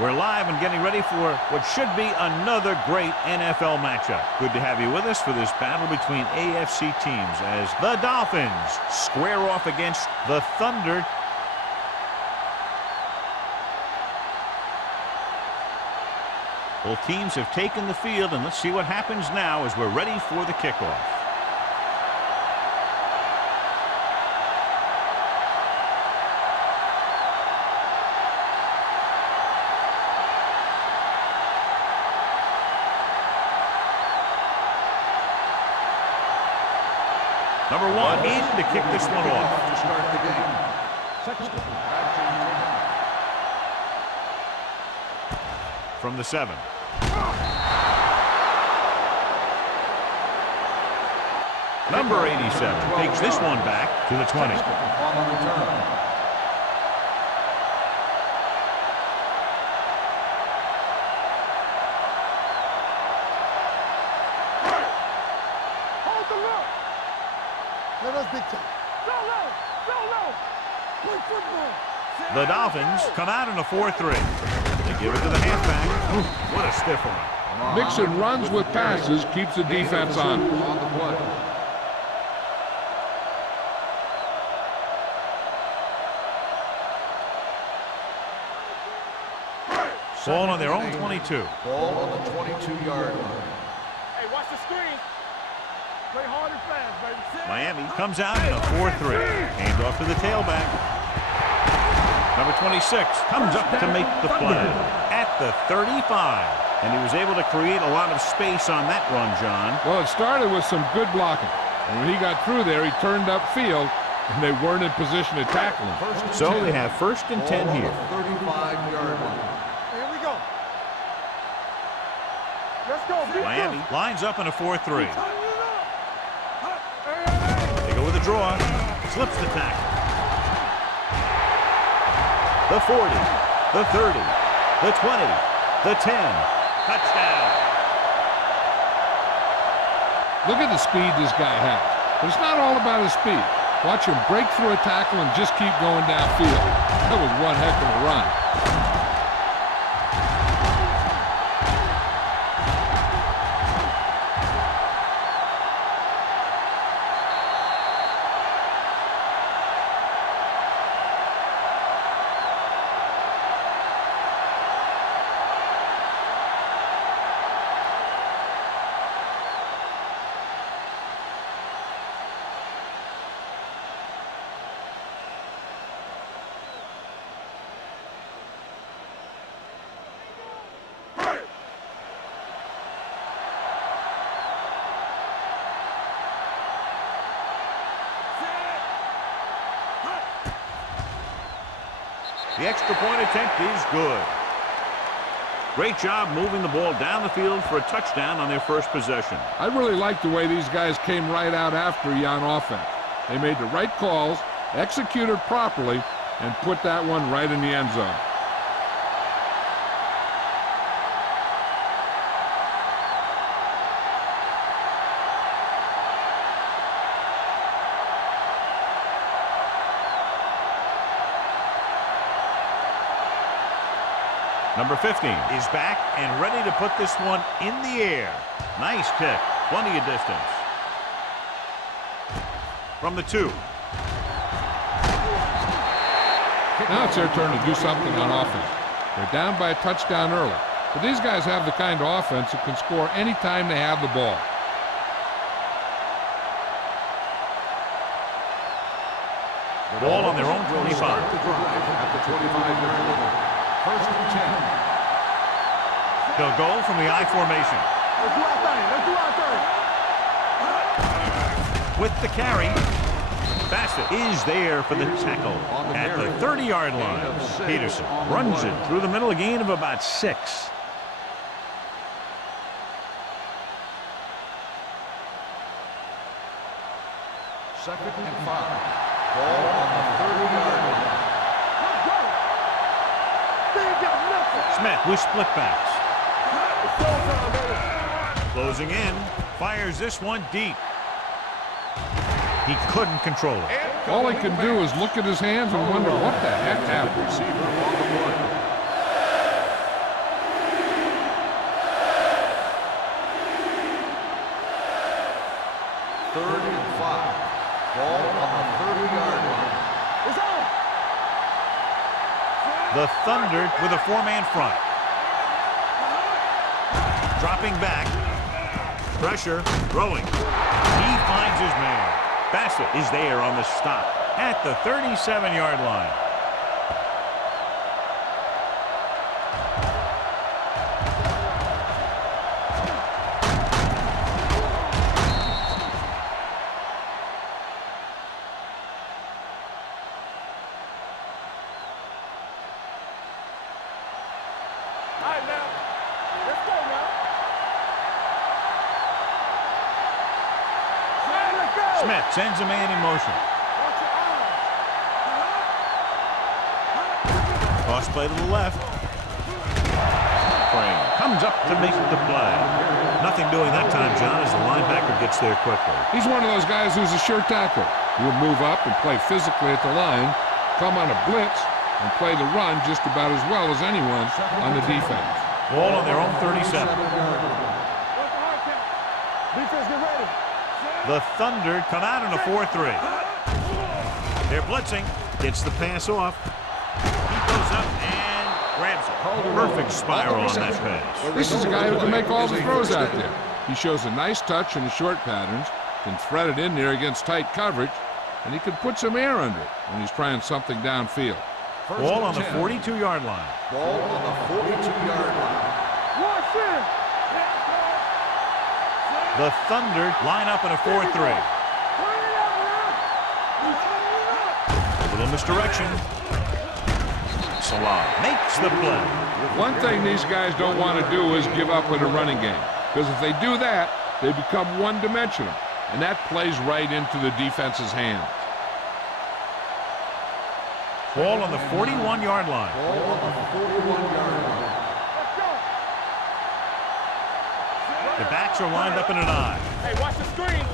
We're live and getting ready for what should be another great NFL matchup. Good to have you with us for this battle between AFC teams as the Dolphins square off against the Thunder. Both teams have taken the field, and let's see what happens now as we're ready for the kickoff. Number one in to kick this one off. To start the game. From the 7. Number 87 takes this one back to the 20. On the return. The Dolphins come out in a 4-3. They give it to the halfback. Ooh, what a stiff one. Mixing runs with passes keeps the defense on. Ball on their own 22. Ball on the 22-yard line. Hey, watch the screen. Play hard and fast, baby. Miami comes out in a 4-3. Hand off to the tailback. Number 26 comes up to make the play at the 35. And he was able to create a lot of space on that run, John. Well, it started with some good blocking. And when he got through there, he turned upfield, and they weren't in position to tackle him. So they have 1st and 10 here. 35-yard line. Here we go. Let's go. Miami lines up in a 4-3. They go with a draw. Slips the tackle. The 40, the 30, the 20, the 10. Touchdown. Look at the speed this guy has. But it's not all about his speed. Watch him break through a tackle and just keep going downfield. That was one heck of a run. The extra point attempt is good. Great job moving the ball down the field for a touchdown on their first possession. I really like the way these guys came right out after you on offense. They made the right calls, executed properly, and put that one right in the end zone. Number 15 is back and ready to put this one in the air. Nice kick. Plenty of distance. From the 2. Now it's their turn to do something on offense. They're down by a touchdown early. But these guys have the kind of offense that can score anytime they have the ball. The ball on their own 25. At the 25-yard line. 1st and 10. They'll go from the I formation. Let's do our thing. With the carry, Bassett is there for the tackle at the 30-yard line. Peterson runs it through the middle, a gain of about 6. Second and 5. Ball on the 30-yard line. Smith with split backs. Closing in, fires this one deep. He couldn't control it. All he can do is look at his hands and wonder what the heck happened. 3rd and 5. Ball on the 30-yard line. It's on. The Thunder with a 4-man front. Dropping back. Pressure. Throwing. He finds his man. Bassett is there on the stop at the 37-yard line. All right, now. Let's go now. Let's go. Smith sends a man in motion. Watch your arms. Cross play to the left. Frame comes up to make the play. Nothing doing that time, John, as the linebacker gets there quickly. He's one of those guys who's a sure tackler. He'll move up and play physically at the line, come on a blitz, and play the run just about as well as anyone on the defense. Ball on their own 37. What's the hard count? Defense, get ready. The Thunder come out in a 4-3. They're blitzing. Gets the pass off. He goes up and grabs it. Perfect spiral on that pass. This is a guy who can make all the throws out there. He shows a nice touch in the short patterns, can thread it in there against tight coverage, and he can put some air under it when he's trying something downfield. Ball on the 42-yard line. Ball on the 42-yard line. Watch it. The Thunder line up in a 4-3. A little misdirection. Salah makes the play. One thing these guys don't want to do is give up in a running game, because if they do that, they become one-dimensional, and that plays right into the defense's hands. Ball on the 41-yard line. Ball on the 41-yard line. The backs are lined up in an I. Hey, watch the screen.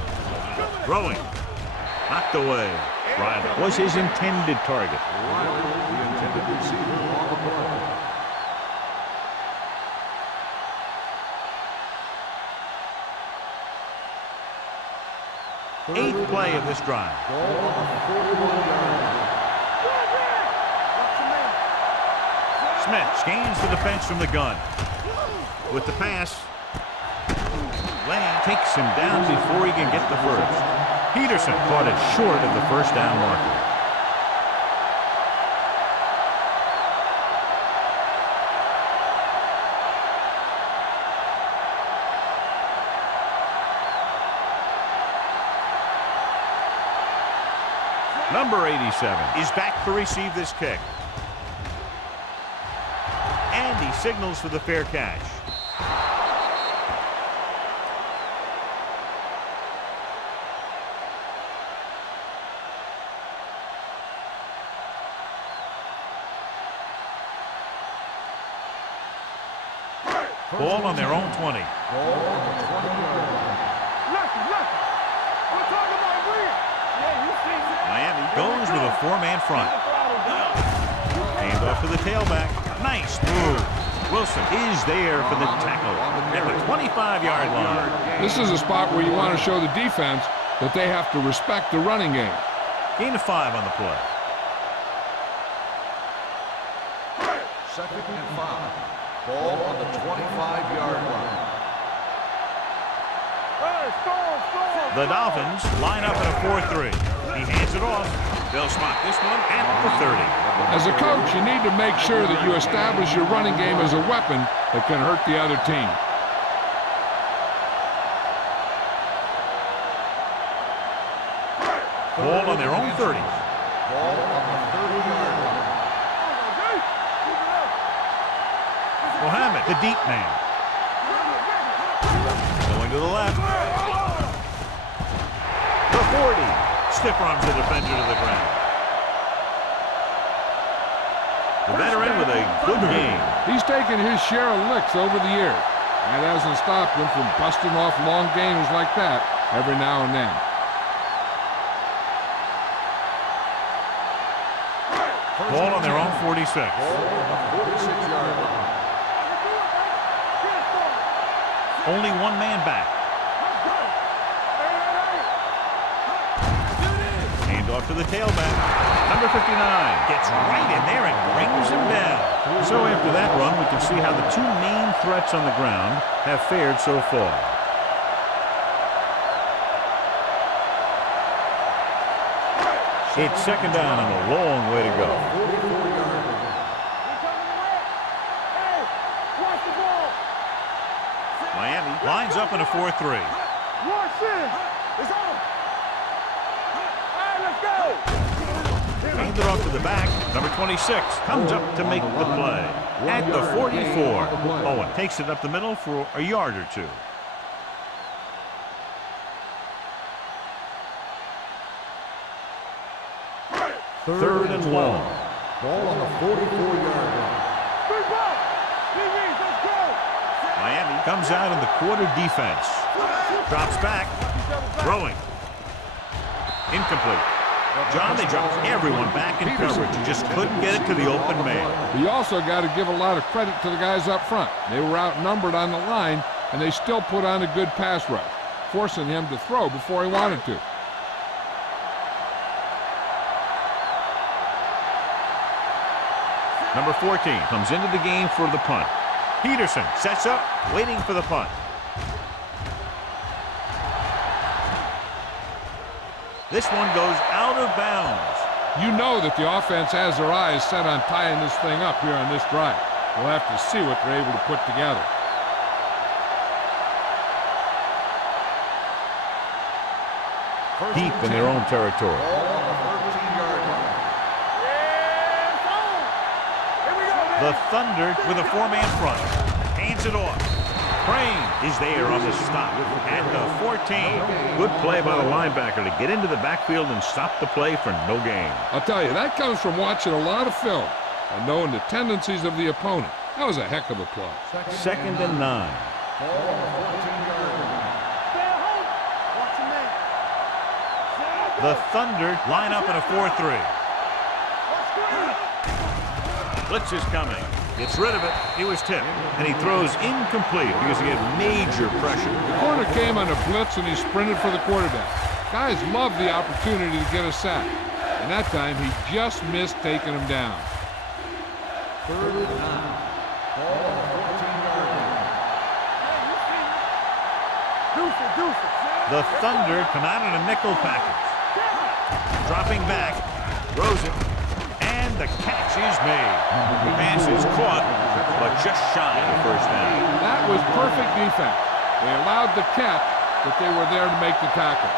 Throwing. Knocked away. Riley was his intended target. The intended receiver on the play. 8th play of this drive. Ball on the 41-yard line. Smith gains the defense from the gun. With the pass, Lane takes him down before he can get the first. Peterson caught it short of the first down marker. Number 87 is back to receive this kick. And he signals for the fair catch. Ball on their own 20. Ball on the 20-yard line. Lucky. We're talking about win. Yeah, you see that. Miami goes with a 4-man front. Hand off to the tailback. Nice move. Wilson is there for the tackle at the 25-yard line. This is a spot where you want to show the defense that they have to respect the running game. Gain of 5 on the play. 2nd and 5. Ball on the 25-yard line. Hey, score. The Dolphins line up in a 4-3. He hands it off. They'll spot this one at the 30. As a coach, you need to make sure that you establish your running game as a weapon that can hurt the other team. Ball on their own 30. Ball on the 30-yard line. Mohammed, the deep man. Going to the left. The 40. Stiff arms the defender to the ground. The veteran with a good game. He's taken his share of licks over the years. That hasn't stopped him from busting off long games like that every now and then. Ball on their own 46. Ball on the 46-yard line. Only one man back. off to the tailback. Number 59 gets right in there and brings him down. So after that run, we can see how the two main threats on the ground have fared so far. It's second down and a long way to go. Miami lines up in a 4-3. It's on. All right, let's go. Hand it off to the back. Number 26 comes up to make the play. At the 44, Owen takes it up the middle for a yard or two. Third and long. Ball on the 44-yard line. Big ball. Let's go. Miami comes out in the quarter defense. Drops back. Throwing. Incomplete. John, they dropped everyone back in coverage. You just couldn't get it to the open man. You also got to give a lot of credit to the guys up front. They were outnumbered on the line, and they still put on a good pass rush, forcing him to throw before he wanted to. Number 14 comes into the game for the punt. Peterson sets up, waiting for the punt. This one goes out of bounds. You know that the offense has their eyes set on tying this thing up here on this drive. We'll have to see what they're able to put together. Deep in their own territory. The Thunder with a four-man front. Hands it off. Crane is there on the stop at the 14. Good play by the linebacker to get into the backfield and stop the play for no gain. I'll tell you, that comes from watching a lot of film and knowing the tendencies of the opponent. That was a heck of a play. Second and 9. Stay home. Watch your man. The Thunder line up in a 4-3. Blitz is coming. Gets rid of it. He was tipped. And he throws incomplete because he had major pressure. The corner came on a blitz and he sprinted for the quarterback. Guys love the opportunity to get a sack. And that time he just missed taking him down. Third and 9. Ball on the 14-yard line. The Thunder come out in a nickel package. Dropping back. Throws it. And the catch is made. The pass is caught, but just shy of the first down. That was perfect defense. They allowed the catch, but they were there to make the tackle.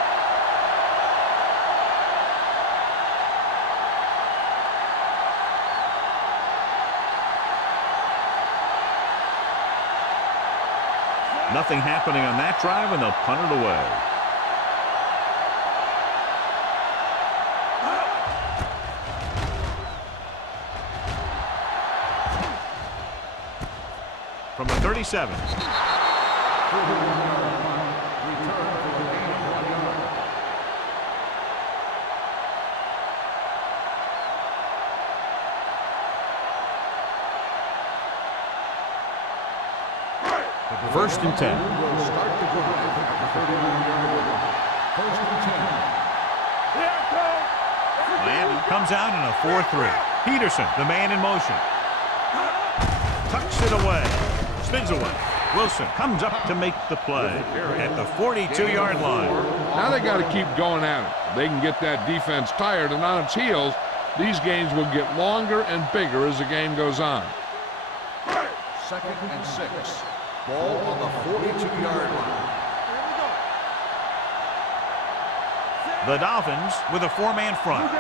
Nothing happening on that drive, and they'll punt it away. From the 37. First and 10. Will start the drive at the 39-yard line. First and 10. Miami comes out in a 4-3. Peterson, the man in motion. Tucks it away. Spins away. Wilson comes up to make the play at the 42-yard line. Now they got to keep going at it. If they can get that defense tired and on its heels, these games will get longer and bigger as the game goes on. Second and 6. Ball on the 42-yard line. The Dolphins with a four-man front.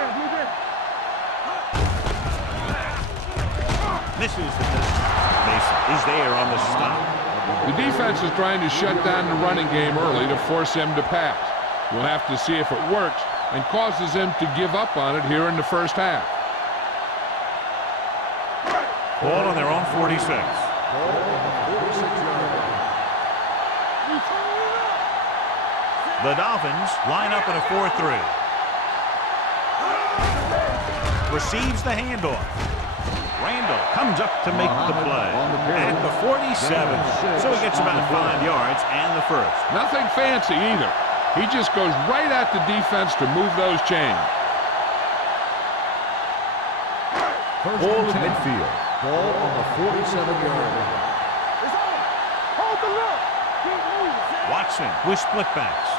Misses the distance. Mason is there on the stop. The defense is trying to shut down the running game early to force him to pass. We'll have to see if it works and causes him to give up on it here in the first half. Ball on their own 46. Ball on the 46-yard line. The Dolphins line up in a 4-3. Receives the handoff. Randall comes up to make the play at the 47. So he gets about 5 yards and the first. Nothing fancy either. He just goes right at the defense to move those chains. Ball at midfield. Ball on the 47-yard line. It's on. Hold the look. Keep moving. Watson with split backs.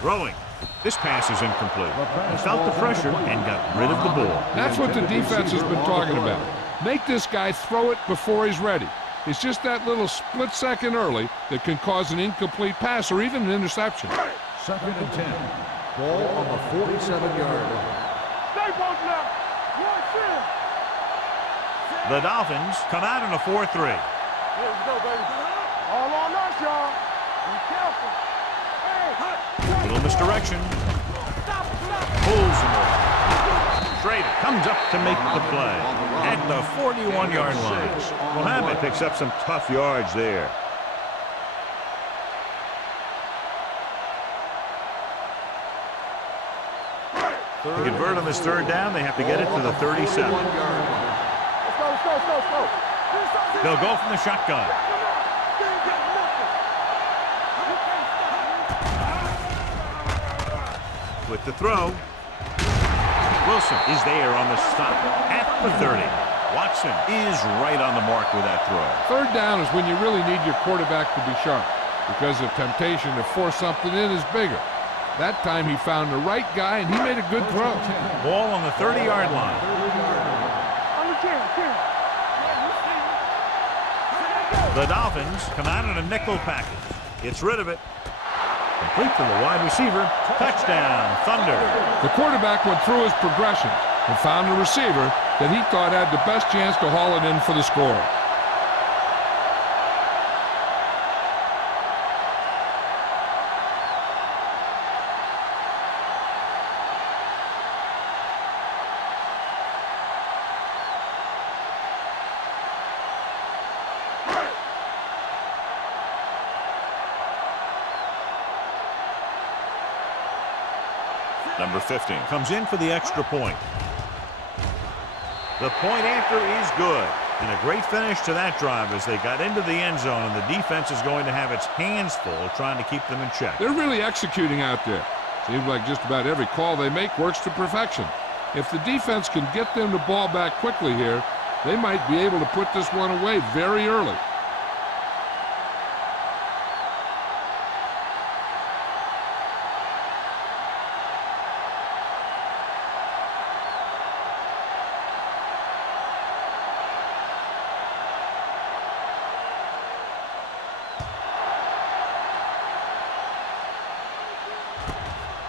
Throwing. This pass is incomplete. He felt the pressure and got rid of the ball. That's what the defense has been talking about. Make this guy throw it before he's ready. It's just that little split second early that can cause an incomplete pass or even an interception. 2nd and 10. Ball on the 47-yard line. Stay both left. One sin. The Dolphins come out in a 4-3. Here we go, baby. All on us, y'all. Be careful. Hey. Little misdirection. Stop. Pulls him off. Schrader comes up to make the play at the 41-yard line. Mohammed picks up some tough yards there. To convert on this 3rd down, they have to get it to the 37. Let's go. They'll go from the shotgun. With the throw, Wilson is there on the stop at the 30. Watson is right on the mark with that throw. 3rd down is when you really need your quarterback to be sharp because the temptation to force something in is bigger. That time he found the right guy and he made a good throw. Ball on the 30-yard line. On the 10. The Dolphins come out in a nickel package. Gets rid of it. Complete to the wide receiver. Touchdown, Thunder. The quarterback went through his progression and found a receiver that he thought had the best chance to haul it in for the score. Number 15 comes in for the extra point. The point after is good. And a great finish to that drive as they got into the end zone, and the defense is going to have its hands full trying to keep them in check. They're really executing out there. Seems like just about every call they make works to perfection. If the defense can get them the ball back quickly here, they might be able to put this one away very early.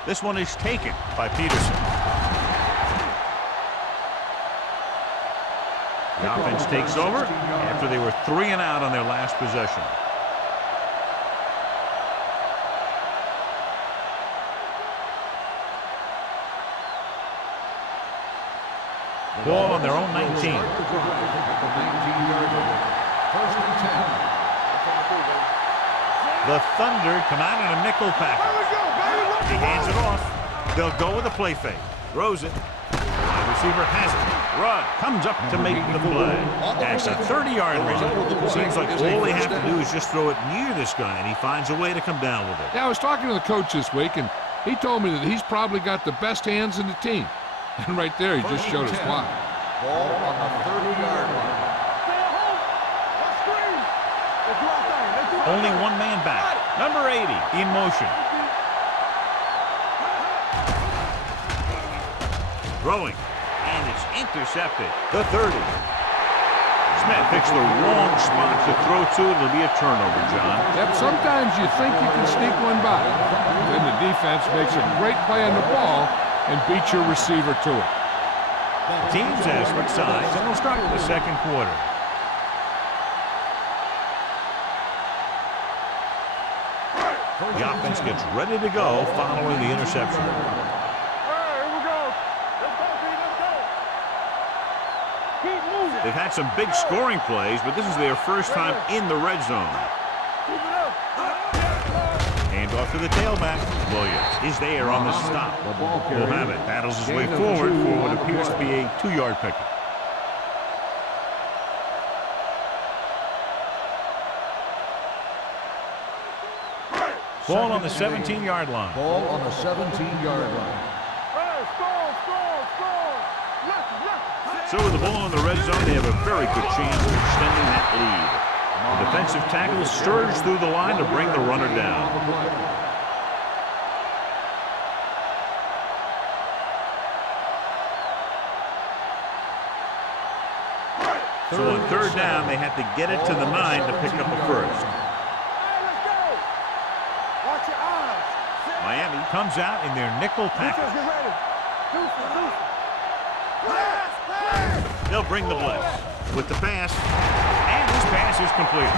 This one is taken by Peterson. The offense takes over after they were 3 and out on their last possession. Ball on their own 19. 1st and 10. The Thunder come out in a nickel package. He hands it off. They'll go with a play fake. Throws it. Wide receiver has it. Run. Comes up to make the play. That's a 30-yard run. Seems like all they have to do is just throw it near this guy, and he finds a way to come down with it. Yeah, I was talking to the coach this week, and he told me that he's probably got the best hands in the team. And right there, he just showed us why. Ball on the 30-yard line. Only one man back. Number 80 in motion. Throwing, and it's intercepted. The 30. Smith picks the wrong spot to throw to. It'll be a turnover, John. Yep, sometimes you think you can sneak one by. Then the defense makes a great play on the ball and beats your receiver to it. Teams have switched sides, and we'll start the 2nd quarter. The offense gets ready to go following the interception. They've had some big scoring plays, but this is their first time in the red zone. Hand off to the tailback. Williams is there on the stop. Mohammed battles his way forward for what appears to be a 2-yard pickup. Ball on the 17-yard line. Ball on the 17-yard line. Hey, score. So with the ball in the red zone, they have a very good chance of extending that lead. The defensive tackle surged through the line to bring the runner down. So on third down, they had to get it to the 9 to pick up a first. Miami comes out in their nickel package. They'll bring the blitz with the pass, and this pass is completed.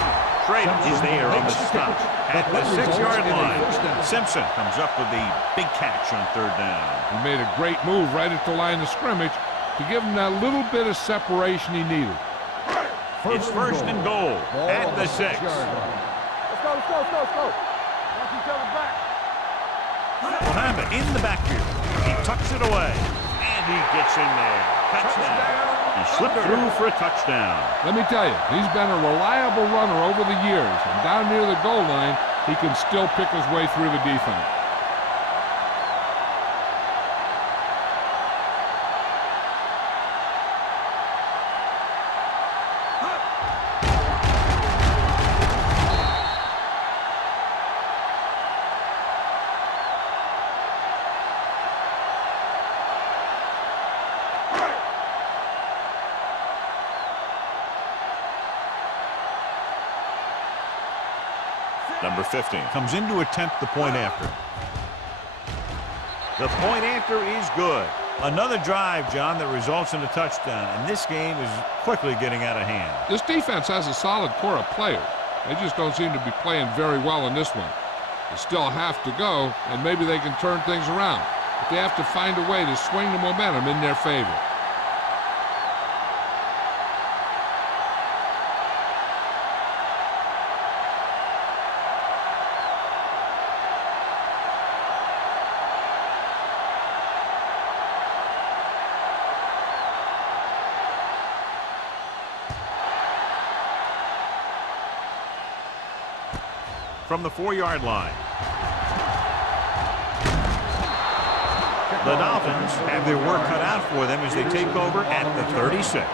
Schrader is there on the stop at the 6-yard line. Simpson comes up with the big catch on third down. He made a great move right at the line of scrimmage to give him that little bit of separation he needed. It's first and goal at the 6. Let's go. Watch each other back. Mohammed in the backfield. He tucks it away, and he gets in there. Touchdown. He slipped through for a touchdown. Let me tell you, he's been a reliable runner over the years, and down near the goal line, he can still pick his way through the defense. Number 15 comes in to attempt the point after. The point after is good. Another drive, John, that results in a touchdown, and this game is quickly getting out of hand. This defense has a solid core of players. They just don't seem to be playing very well in this one. They still have to go, and maybe they can turn things around. But they have to find a way to swing the momentum in their favor. From the 4-yard line. The Dolphins have their work cut out for them as they take over at the 36.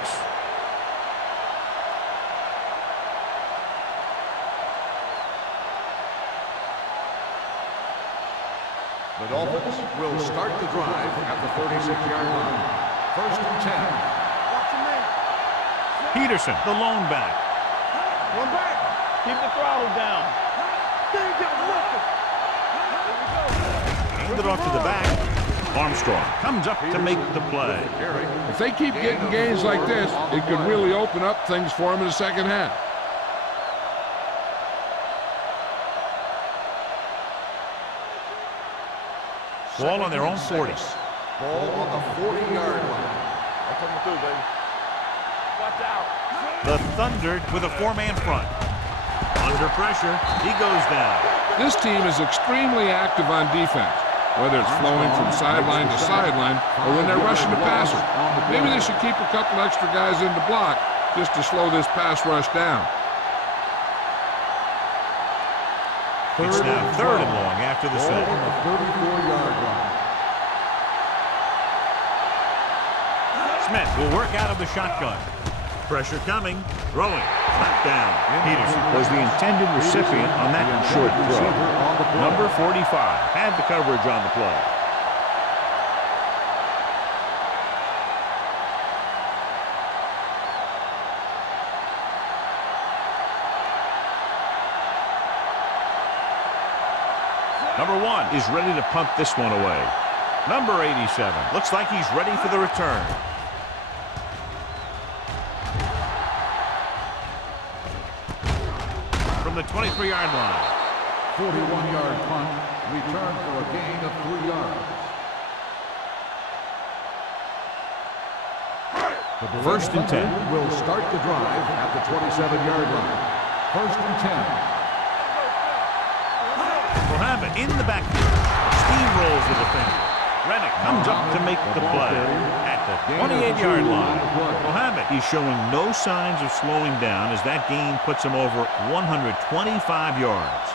The Dolphins will start the drive at the 36-yard line. First and 10. Watch your man. Peterson, the lone back. One back. Keep the throttle down. Hand it off to the back. Armstrong comes up to make the play. If they keep getting gains like this, it could really open up things for them in the second half. Ball on their own 40. Ball on the 40-yard line. I'll come through, baby. Watch out. The Thunder with a 4-man front. Under pressure, he goes down. This team is extremely active on defense, whether it's flowing from sideline to sideline or when they're rushing the passer. Maybe they should keep a couple extra guys in the block just to slow this pass rush down. It's now third and long after the set. On the 34-yard line. Smith will work out of the shotgun. Pressure coming, throwing, knocked down. Peterson was the intended recipient on that short throw. Number 45 had the coverage on the play. Number 1 is ready to punt this one away. Number 87 looks like he's ready for the return. From the 23-yard line. 41-yard punt, return for a gain of 3 yards. First and 10. Will start the drive at the 27-yard line. First and 10. Mohammed in the backfield. Steamrolls the defender. Rennick comes up to make the play at the 28-yard line. Mohammed is showing no signs of slowing down as that gain puts him over 125 yards.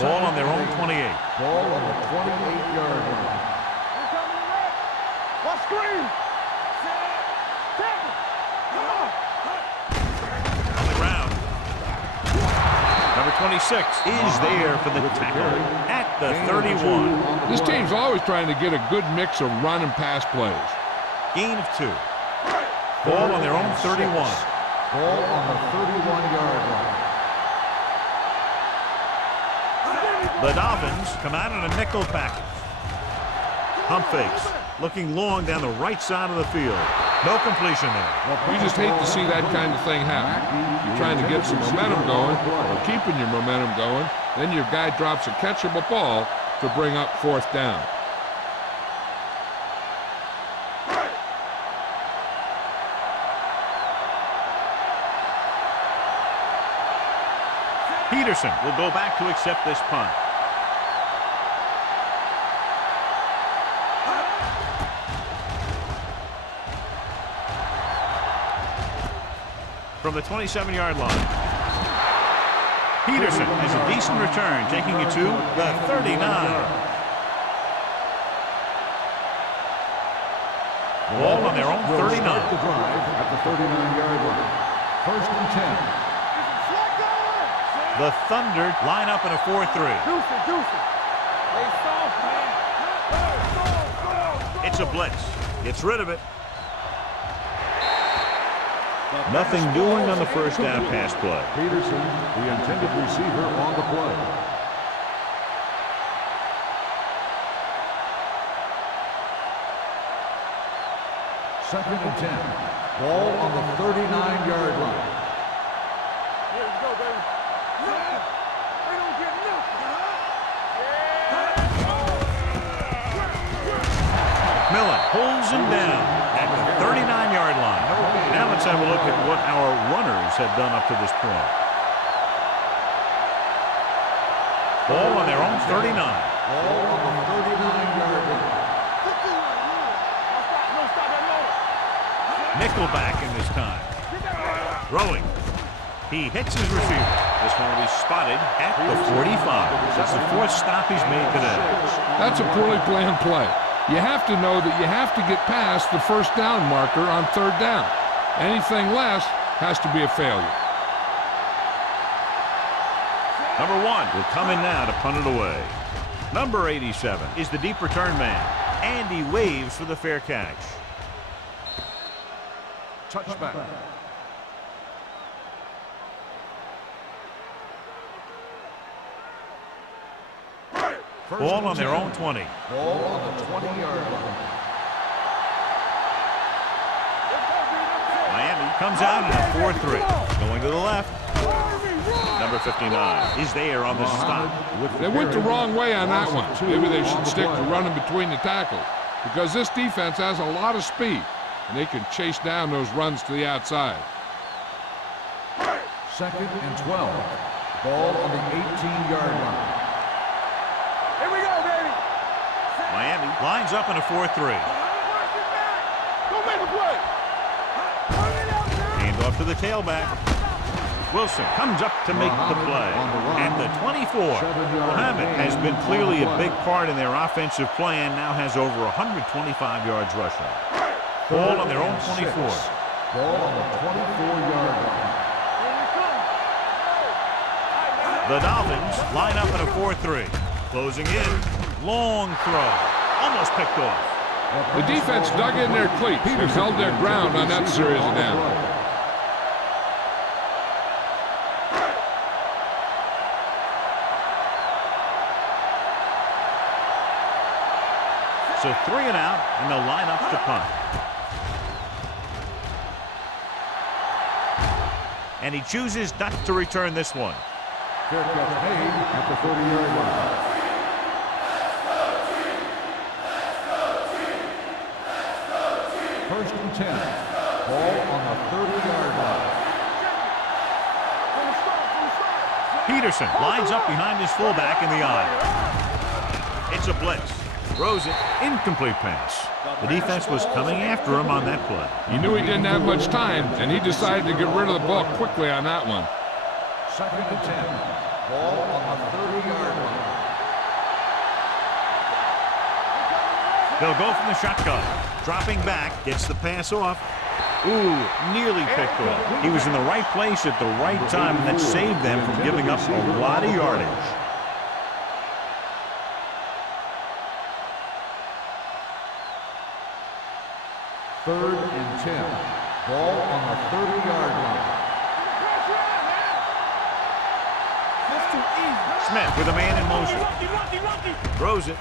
Ball on their own 28. Ball on the 28-yard line. Watch Scream. Tackle. On the ground. Number 26 is there for the tackle at the 31. This team's always trying to get a good mix of run and pass plays. Gain of 2. Ball on their own 31. Ball on the 31-yard line. The Dolphins come out in a nickel package. Pump fakes, looking long down the right side of the field. No completion there. You just hate to see that kind of thing happen. You're trying to get some momentum going, or keeping your momentum going, then your guy drops a catchable ball to bring up 4th down. Peterson will go back to accept this punt. From the 27-yard line. Peterson has a decent return, taking it to the 39. Ball on their own 39. The drive at the 39-yard line. 1st and 10. The Thunder line up in a 4-3. It's a blitz. Gets rid of it. Nothing doing on the first down pass play. Peterson, the intended receiver on the play. Second and 10. Ball on the 39-yard line. Here we go, baby. We don't get nothing. Miller pulls him down at the 39-yard line. Now let's have a look at what our runners have done up to this point. Ball on their own 39. Ball on the 39-yard line. Nickelback in this time. Throwing. He hits his receiver. This one will be spotted at the 45. That's the 4th stop he's made today. That's a poorly planned play. You have to know that you have to get past the 1st down marker on 3rd down. Anything less has to be a failure. Number 1 will come in now to punt it away. Number 87 is the deep return man, and he waves for the fair catch. Touchback. Ball on their own 20. Ball on the 20-yard line. Miami comes out in a 4-3. Going to the left. Number 59 is there on the stop. They went the wrong way on that one. Maybe they should stick to running between the tackles, because this defense has a lot of speed, and they can chase down those runs to the outside. 2nd and 12. Ball on the 18-yard line. Here we go, baby. Miami lines up in a 4-3. Go make a play. Hand off to the tailback. Wilson comes up to make the play. At the 24, Mohammed has been clearly a big part in their offensive play and now has over 125 yards rushing. Ball on their own 24. Ball on the 24-yard line. The Dolphins line up in a 4-3. Closing in. Long throw. Almost picked off. The defense dug in their cleats and held their ground on that series of downs. So 3 and out, and they'll line up to punt. And he chooses not to return this one. Fair catch made at the 30-yard line. First and 10. Ball on the 30-yard line. Peterson lines up behind his fullback in the eye. It's a blitz. Throws it. Incomplete pass. The defense was coming after him on that play. He knew he didn't have much time, and he decided to get rid of the ball quickly on that one. 2nd and 10. Ball on the 30-yard line. They'll go from the shotgun. Dropping back, gets the pass off. Ooh, nearly picked off. He was in the right place at the right time, and that saved them from giving up a lot of yardage. Third and 10. Ball on the 30-yard line. Smith with a man in motion. Throws it.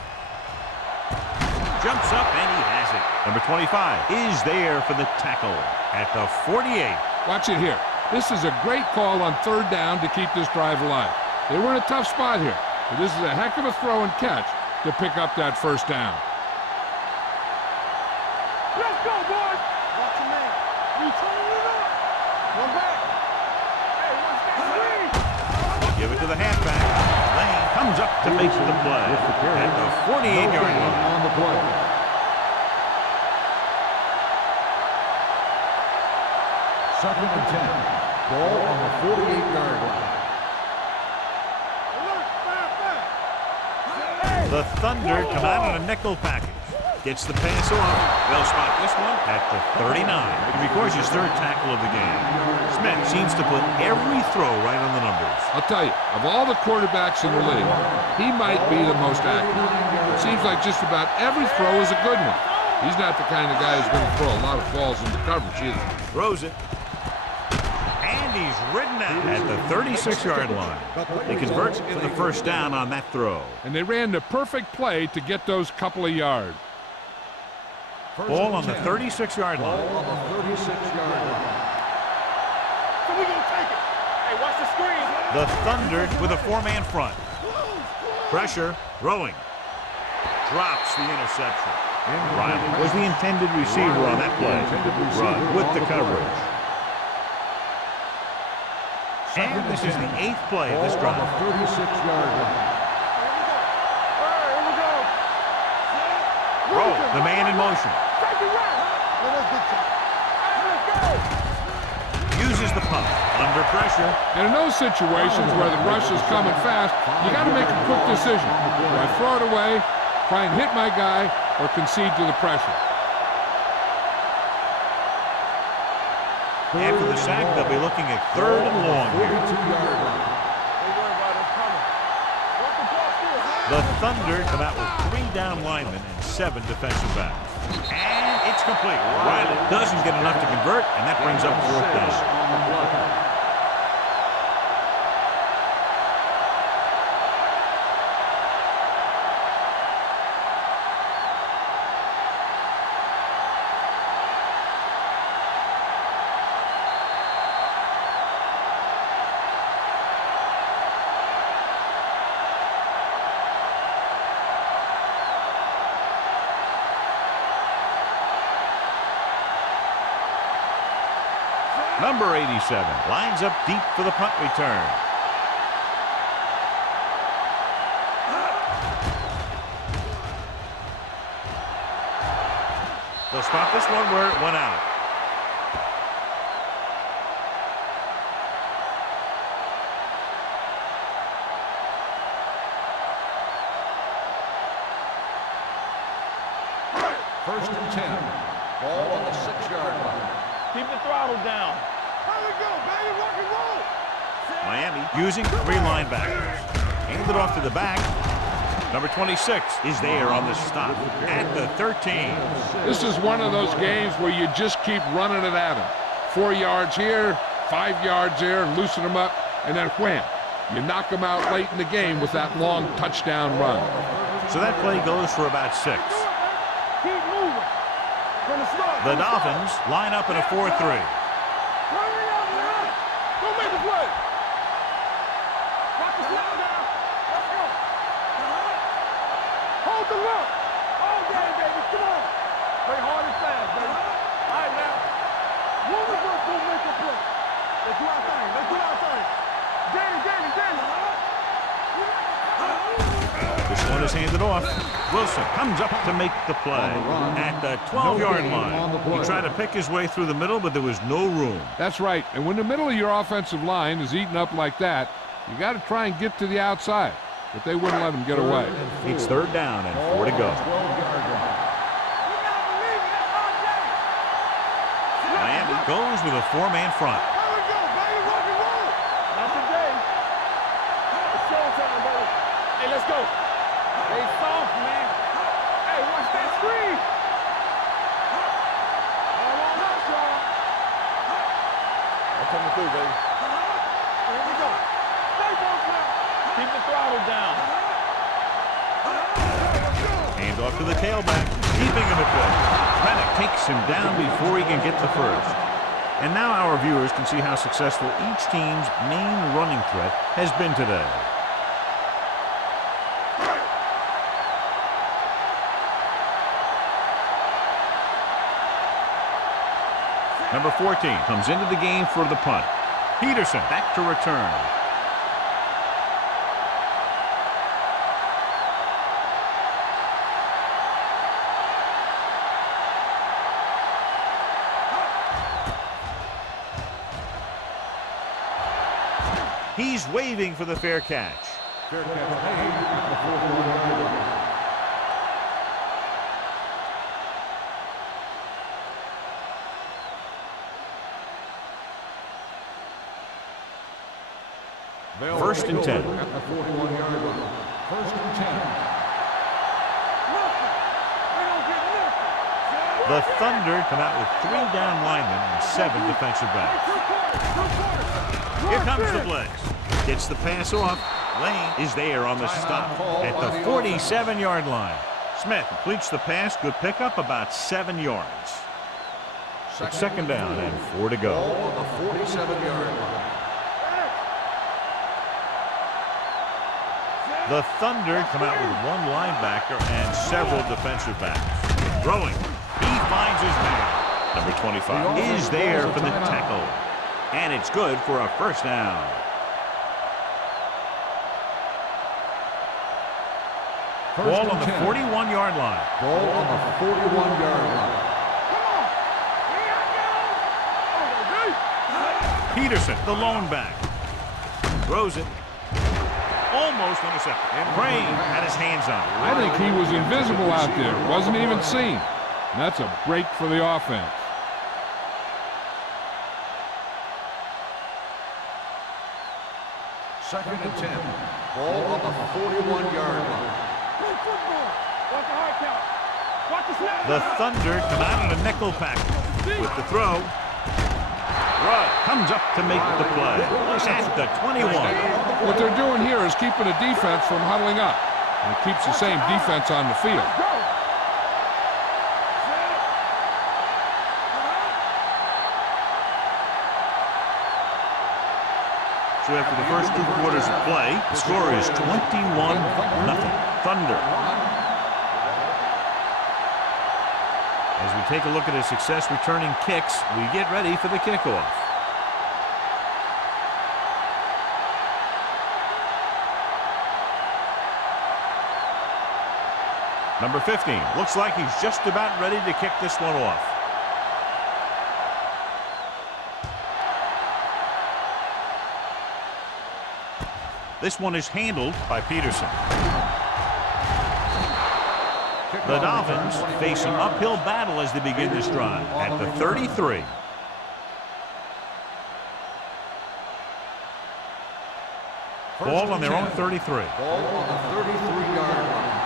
Jumps up, and he has it. Number 25 is there for the tackle at the 48. Watch it here. This is a great call on third down to keep this drive alive. They were in a tough spot here, but this is a heck of a throw and catch to pick up that first down. Let's go, boys. Watch your man. You turning it up. One back. Hey, watch that screen. Give it to the halfback. Lane comes up to make the play at the 48-yard line. On the play. Second and 10. Ball on the 48-yard line. The Thunder come out in a nickel package. Gets the pass off. They'll spot this one at the 39. He records his third tackle of the game. Smith seems to put every throw right on the numbers. I'll tell you, of all the quarterbacks in the league, he might be the most accurate. It seems like just about every throw is a good one. He's not the kind of guy who's going to throw a lot of balls into coverage either. Throws it. And he's ridden out at the 36-yard line. They convert for the first down on that throw. And they ran the perfect play to get those couple of yards. Ball on the 36-yard line. Ball on the 36-yard line. So we gonna take it. Hey, watch the screen. The Thunder with a four-man front. Pressure, throwing. Drops the interception. Riley was the intended receiver on that play. Run with the coverage. And this is the 8th play of this drive. 36-yard line. Here we go. Roll, the man in motion. Take it right. Let's get you. Let's go. Uses the pump. Under pressure. And in those situations where the rush is coming fast, you got to make a quick decision. Do I throw it away, try and hit my guy, or concede to the pressure? After the sack, they'll be looking at third and long here. 42-yard line. Don't worry about it. It's coming. What the ball still? The Thunder come out with 3 down linemen and 7 defensive backs. And it's complete. Riley doesn't get enough to convert, and that brings up 4th down. On the play. Number 87 lines up deep for the punt return. They'll spot this one where it went out. First and 10. Ball on the 6-yard line. Keep the throttle down. Here we go, baby. Rock and roll. Miami using 3 linebackers. Hand it off to the back. Number 26 is there on the stop at the 13. This is one of those games where you just keep running it at them. 4 yards here, 5 yards there, and loosen them up, and then wham. You knock them out late in the game with that long touchdown run. So that play goes for about 6. Keep moving. From the start. The Dolphins line up in a 4-3. Turn it up, man. Go make the play. Watch the slide down. Let's go. Hold the look. All day, baby. Come on. Play hard and fast, baby. All right, now. One of us gonna make a play. Let's do our thing. Let's do our thing. Danny. This one is handed off. Wilson comes up to make the play at the 12-yard line. He tried to pick his way through the middle, but there was no room. That's right. And when the middle of your offensive line is eaten up like that, you got to try and get to the outside. But they wouldn't let him get away. It's 3rd down and 4 to go. 12-yard line. Goes with a four-man front. Here we go, baby. Rock and roll. Not today. It's showtime, baby. Hey, let's go. Hey, soft, man. Hey, watch that screen. All on us, y'all. I'm coming through, baby. Here we go. Stay focused now. Keep the throttle down. Hand off to the tailback, keeping him at bay. Reddick takes him down before he can get the first. And now our viewers can see how successful each team's main running threat has been today. Number 14 comes into the game for the punt. Peterson back to return. He's waving for the fair catch. Fair catch made at the 41-yard line. First and 10. At the 41-yard line. First and 10. The Thunder come out with 3 down linemen and 7 defensive backs. Here comes the blitz. Gets the pass off. Lane is there on the stop at the 47-yard line. Smith completes the pass. Good pickup, about 7 yards. It's second down and 4 to go. Ball on the 47-yard line. The Thunder come out with 1 linebacker and several defensive backs. Throwing. He finds his man. Number 25 is there for the tackle. And it's good for a first down. Ball on the 41-yard line. Ball on the 41-yard line. Peterson, the lone back. Throws it. Almost intercepted. Crane had his hands on it. I think he was invisible out there. Wasn't even seen. And that's a break for the offense. Second and 10. Ball on the 41-yard line. The Thunder come out in a nickel pack with the throw. Rudd comes up to make the play at the 21. What they're doing here is keeping the defense from huddling up. And it keeps the same defense on the field. So after the first 2 quarters of play, the score is 21-0. Thunder. As we take a look at his success returning kicks, we get ready for the kickoff. Number 15 looks like he's just about ready to kick this one off. This one is handled by Peterson. The Dolphins face an uphill battle as they begin this drive at the 33. Ball on their own 33. Ball on the 33-yard line.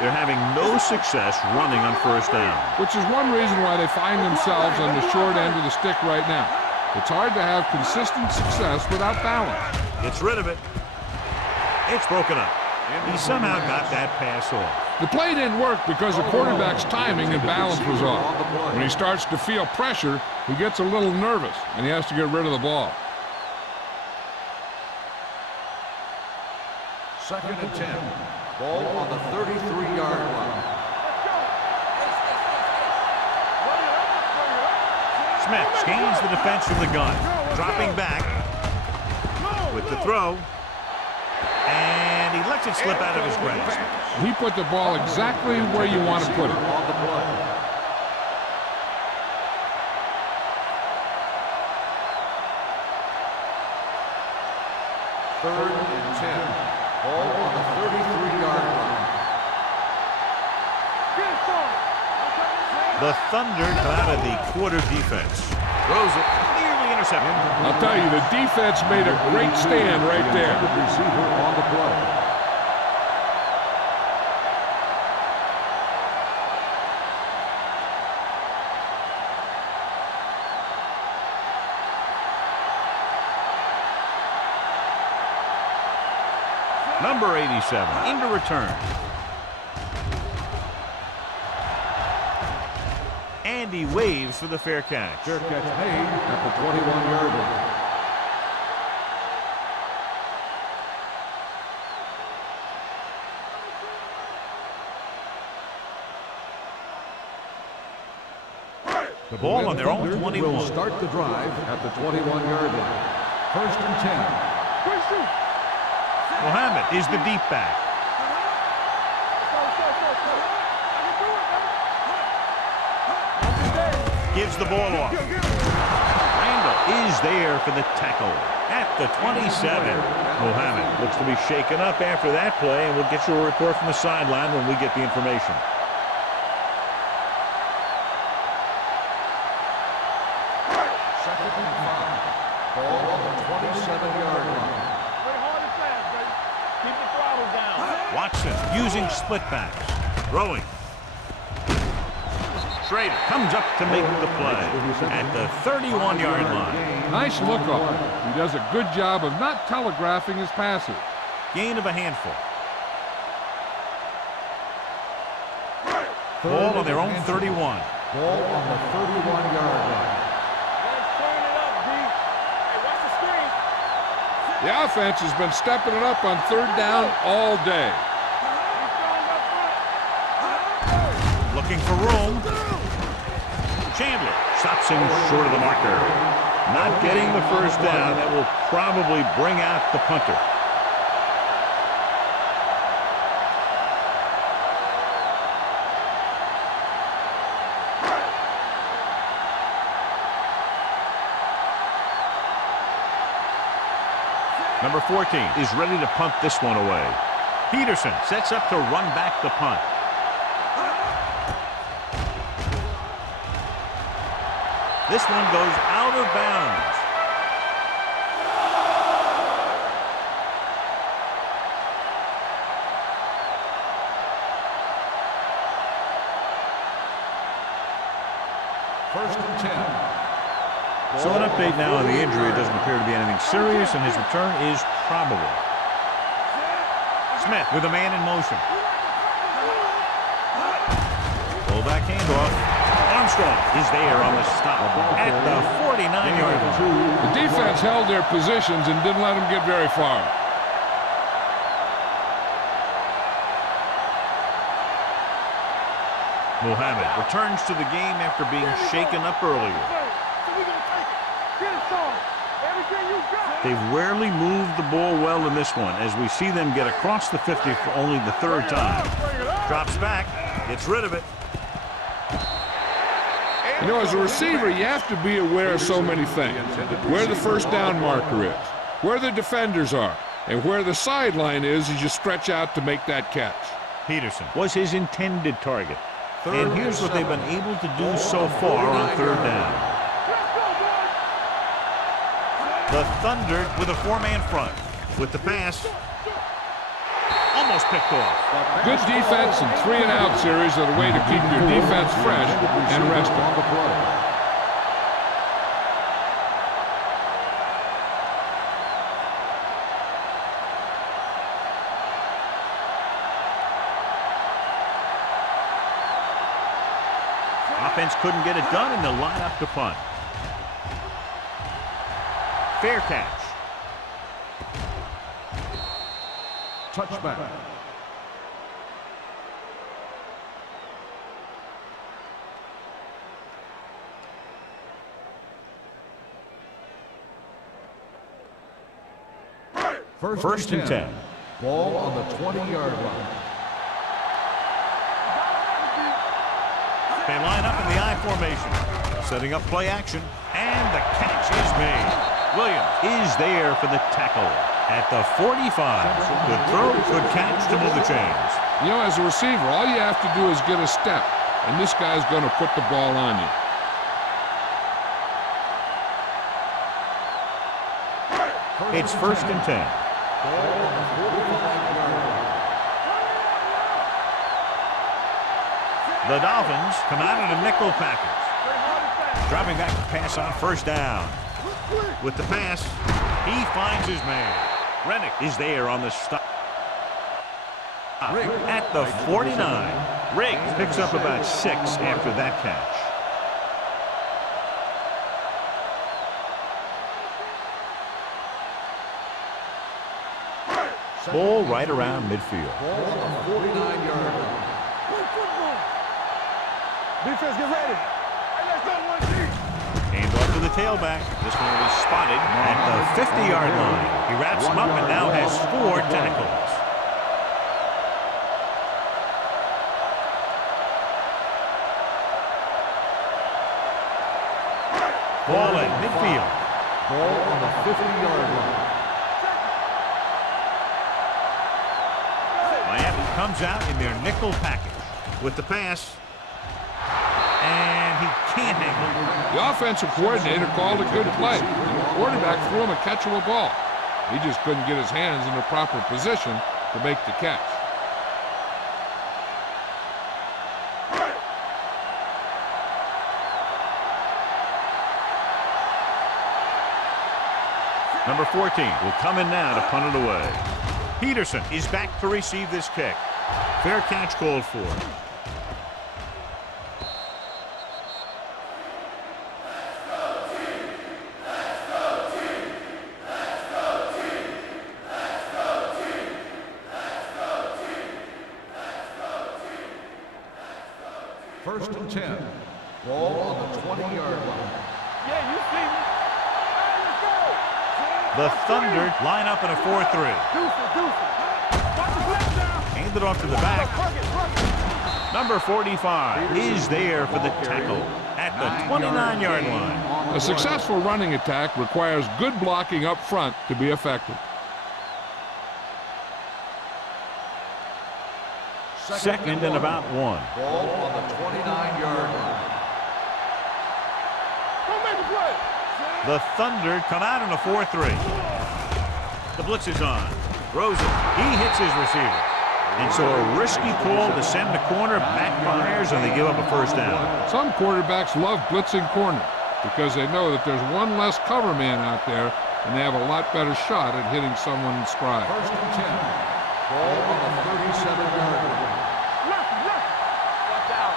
They're having no success running on first down. Which is one reason why they find themselves on the short end of the stick right now. It's hard to have consistent success without balance. Gets rid of it. It's broken up. He somehow got that pass off. The play didn't work because the quarterback's timing and balance was off. When he starts to feel pressure, he gets a little nervous, and he has to get rid of the ball. Second and 10. Ball on the 33-yard line. Smith scans the defense from the gun. Dropping back with the throw. And he lets it slip out of his grasp. He put the ball exactly where you want to put it. On the play. Third and 10. Ball on the 33-yard line. The Thunder come out of the quarter defense. Throws it, nearly intercepted. I'll tell you, the defense made a great stand right there. Receiver on the play. Number 87 into return. And he waves for the fair catch. Fair catch made at the 21-yard line. The ball on their own 21. Will start the drive at the 21-yard line. 1st and 10. Mohammed is the deep back. Gives the ball off. Randall is there for the tackle at the 27. Mohammed looks to be shaken up after that play, and we'll get you a report from the sideline when we get the information. Second and 5. Ball on the 27-yard line. Watson using split backs. Throwing. Schrader comes up to make the play at the 31-yard line. Nice look off. He does a good job of not telegraphing his passes. Gain of a handful. Ball on their own 31. Ball on the 31-yard line. The offense has been stepping it up on 3rd down all day. Looking for room. Chandler stops him short of the marker. Not getting the first down. That will probably bring out the punter. Number 14 is ready to punt this one away. Peterson sets up to run back the punt. This one goes out of bounds. First and 10. So an update now on the injury. It doesn't appear to be anything serious, and his return is probable. Smith with a man in motion. Fullback handoff. Armstrong is there on the stop at the 49-yard line. The defense held their positions and didn't let them get very far. Mohammed returns to the game after being shaken up earlier. They've rarely moved the ball well in this one, as we see them get across the 50 for only the 3rd time. Drops back, gets rid of it. You know, as a receiver, you have to be aware of so many things. Where the first down marker is, where the defenders are, and where the sideline is as you stretch out to make that catch. Peterson was his intended target. And here's what they've been able to do so far on 3rd down. The Thunder with a 4-man front. With the pass, almost picked off. Good defense and 3-and-out series are the way to keep your defense fresh and rested. On the play. Offense couldn't get it done, and they'll line up to punt. Fair catch. Touchback. First and 10. Ball on the 20-yard line. They line up in the I formation, setting up play action, and the catch is made. Williams is there for the tackle at the 45. Good throw, good catch to move the chains. You know, as a receiver, all you have to do is get a step. and this guy's going to put the ball on you. It's 1st and 10. The Dolphins come out in a nickel package. Dropping back to pass on 1st down. With the pass, he finds his man. Rennick is there on the stop. At the 49. Riggs picks up about 6 after that catch. Ball right around midfield. Ball on the 49-yard line. Defense, get ready. Hey, let's go, 1G. Hand off to the tailback. This one will be spotted at the 50-yard line. He wraps him up and now has 4 tackles. Ball at midfield. Ball on the 50-yard line. Miami comes out in their nickel package with the pass. And he can't handle it. The offensive coordinator called a good play, and the quarterback threw him a catchable ball. He just couldn't get his hands in the proper position to make the catch. Number 14 will come in now to punt it away. Peterson is back to receive this kick. Fair catch called for. First and 10. Ball on the 20-yard line. Yeah, you see me. Hey, let's go. The Thunder line up in a 4-3. Deuce it. Watch the flag down. Hand it off to the back. Plug it. Number 45 is there for the tackle at the 29-yard line. A successful running attack requires good blocking up front to be effective. Second and about 1. Ball on the 29-yard line. Don't make the play. The Thunder come out in a 4-3. The blitz is on. Rosen, he hits his receiver. And so a risky call to send the corner backfires and they give up a 1st down. Some quarterbacks love blitzing corner because they know that there's one less cover man out there and they have a lot better shot at hitting someone in stride. First and 10. Ball on the 37-yard line. Watch out.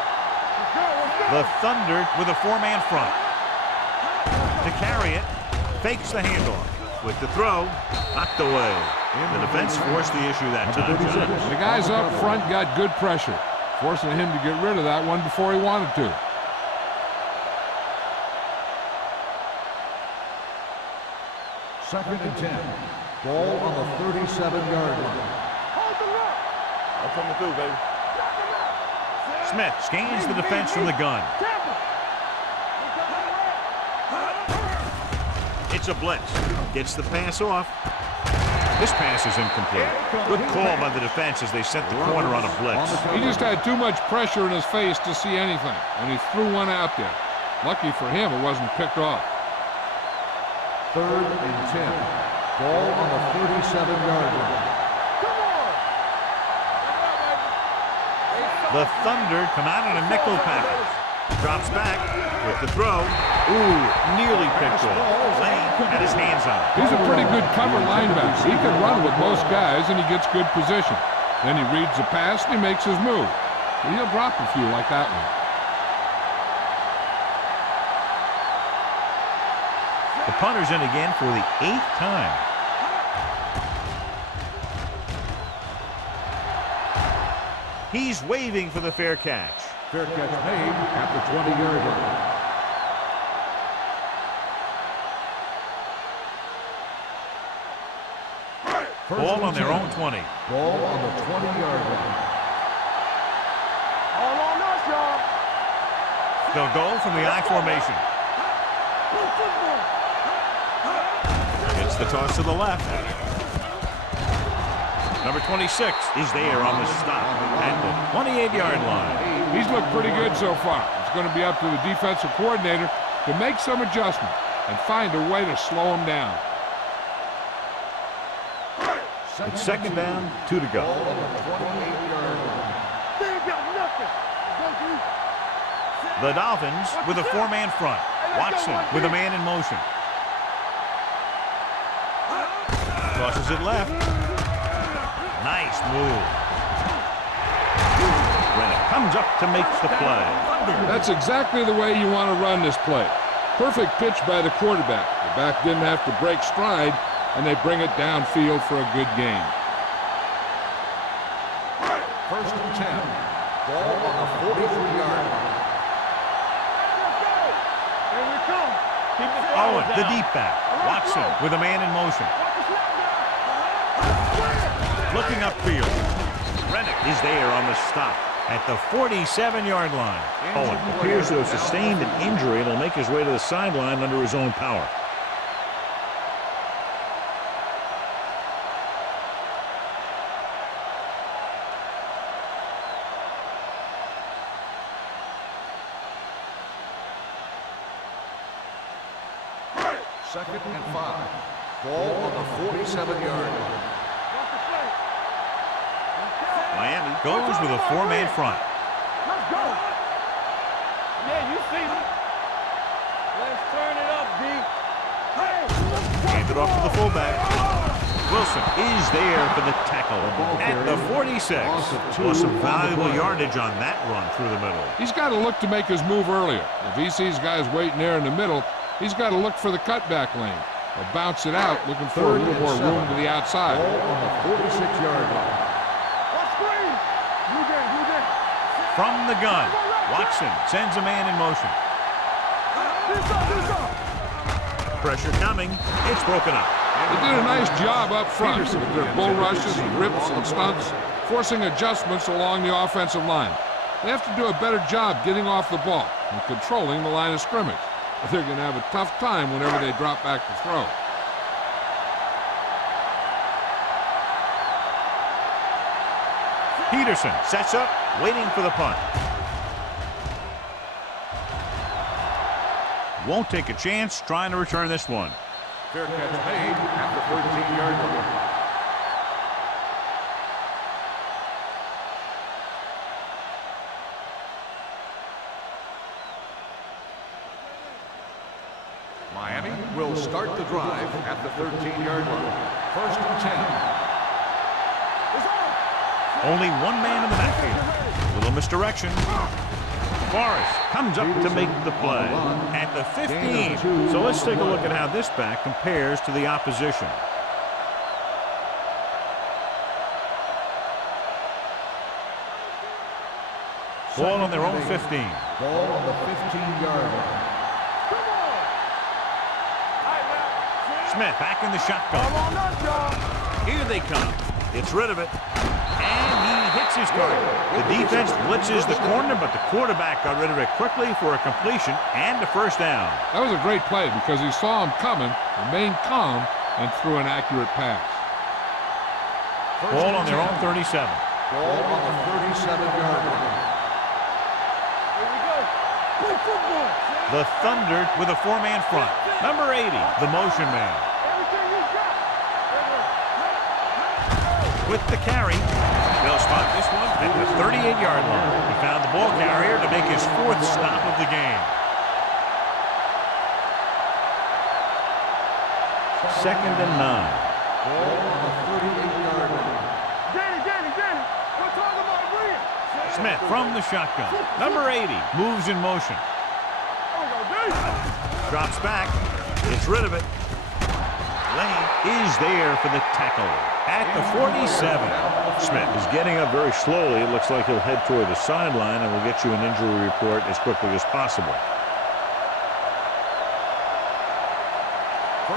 The Thunder with a 4-man front. To carry it, fakes the handoff. With the throw, knocked away. The defense forced the issue that time. The guys up front got good pressure, forcing him to get rid of that one before he wanted to. Second and 10. Ball on the 37-yard line. Hold the rock. I'm coming through, baby. Smith scans the defense from the gun. It's a blitz. Gets the pass off. This pass is incomplete. Good call by the defense as they set the corner on a blitz. He just had too much pressure in his face to see anything, and he threw one out there. Lucky for him, it wasn't picked off. Third and 10. Ball on the 37-yard line. The Thunder come out in a nickel package. Drops back with the throw. Ooh, nearly picked off. Lane had his hands on it. He's a pretty good cover linebacker. He can run with most guys, and he gets good position. Then he reads the pass, and he makes his move. But he'll drop a few like that one. The punter's in again for the 8th time. He's waving for the fair catch. Fair catch made at the 20-yard line. Ball on their own 20. Ball on the 20-yard line. All on us, y'all. They'll go from the I formation. It's the toss to the left. Number 26 is there on the stop at the 28-yard line. He's looked pretty good so far. It's going to be up to the defensive coordinator to make some adjustment and find a way to slow him down. It's second down, 2 to go. The Dolphins with a 4-man front. Watson with a man in motion. Crosses it left. Nice move. Rennick comes up to make the play. That's exactly the way you want to run this play. Perfect pitch by the quarterback. The back didn't have to break stride, and they bring it downfield for a good gain. First and 10. Ball on the 43-yard line. Owen, the deep back. Watson with a man in motion. Looking upfield. Rennick is there on the stop at the 47-yard line. Owen appears to have sustained an injury and will make his way to the sideline under his own power. Second and 5. Ball on the 47-yard line. Miami goes with a 4-man front. Let's go. Yeah, you see me. Let's turn it up, D. Hand it off to the fullback. Wilson is there for the tackle at the 46. Plus some valuable yardage on that run through the middle. He's got to look to make his move earlier. If he sees guys waiting there in the middle, he's got to look for the cutback lane or bounce it out, looking for a little more room to the outside. Ball on the 46-yard line. From the gun, Watson sends a man in motion. Pressure coming. It's broken up. They did a nice job up front with their bull rushes and rips and stunts, forcing adjustments along the offensive line. They have to do a better job getting off the ball and controlling the line of scrimmage. But they're going to have a tough time whenever they drop back to throw. Peterson sets up, waiting for the punt. Won't take a chance trying to return this one. Fair catch made at the 13-yard line. Miami will start the drive at the 13-yard line. First and 10. Only one man in the backfield. Little misdirection. Forrest comes up to make the play at the 15. So let's take a look at how this back compares to the opposition. Ball on their own 15. Ball on the 15-yard line. Smith back in the shotgun. Here they come. Gets rid of it. And he hits his target. The defense blitzes the corner, but the quarterback got rid of it quickly for a completion and a first down. That was a great play because he saw him coming, remained calm, and threw an accurate pass. Ball on their own 37. Ball on the 37-yard line. Here we go. Play football. The Thunder with a 4-man front. Number 80, the motion man. Everything you got. With the carry, they'll spot this one at the 38-yard line. He found the ball carrier to make his 4th stop of the game. Second and 9. Ball on the 38-yard line. Danny. We're talking about Williams. Smith from the shotgun. Number 80 moves in motion. Drops back. Gets rid of it. Lane is there for the tackle at the 47. Smith is getting up very slowly. It looks like he'll head toward the sideline, and we'll get you an injury report as quickly as possible.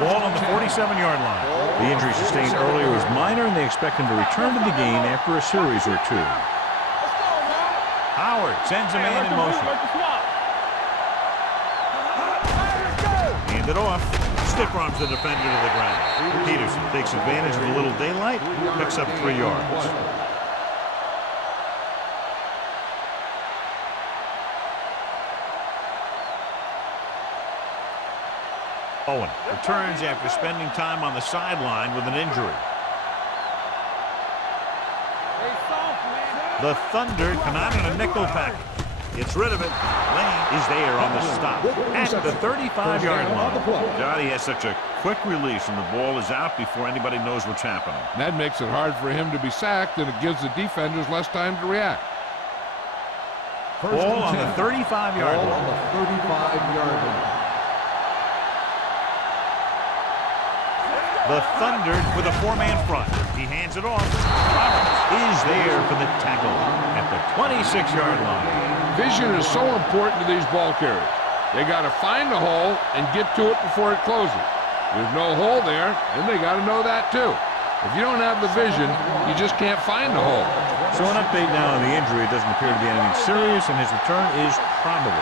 Ball on the 47-yard line. The injury sustained earlier was minor, and they expect him to return to the game after a series or two. Howard sends a man in motion. Hand it off. stiff arms the defender to the ground. Peterson takes advantage of a little daylight, picks up 3 yards. Owen returns after spending time on the sideline with an injury. The Thunder come out in a nickel package. Gets rid of it. Lane is there on the stop at the 35-yard line. God, he has such a quick release, and the ball is out before anybody knows what's happening. That makes it hard for him to be sacked, and it gives the defenders less time to react. Ball on the 35-yard line. On the 35-yard line. The Thunder with a 4-man front. He hands it off. Roberts is there for the tackle at the 26-yard line. Vision is so important to these ball carriers. They got to find the hole and get to it before it closes. There's no hole there, and they got to know that too. If you don't have the vision, you just can't find the hole. So an update now on the injury. It doesn't appear to be anything serious, and his return is probable.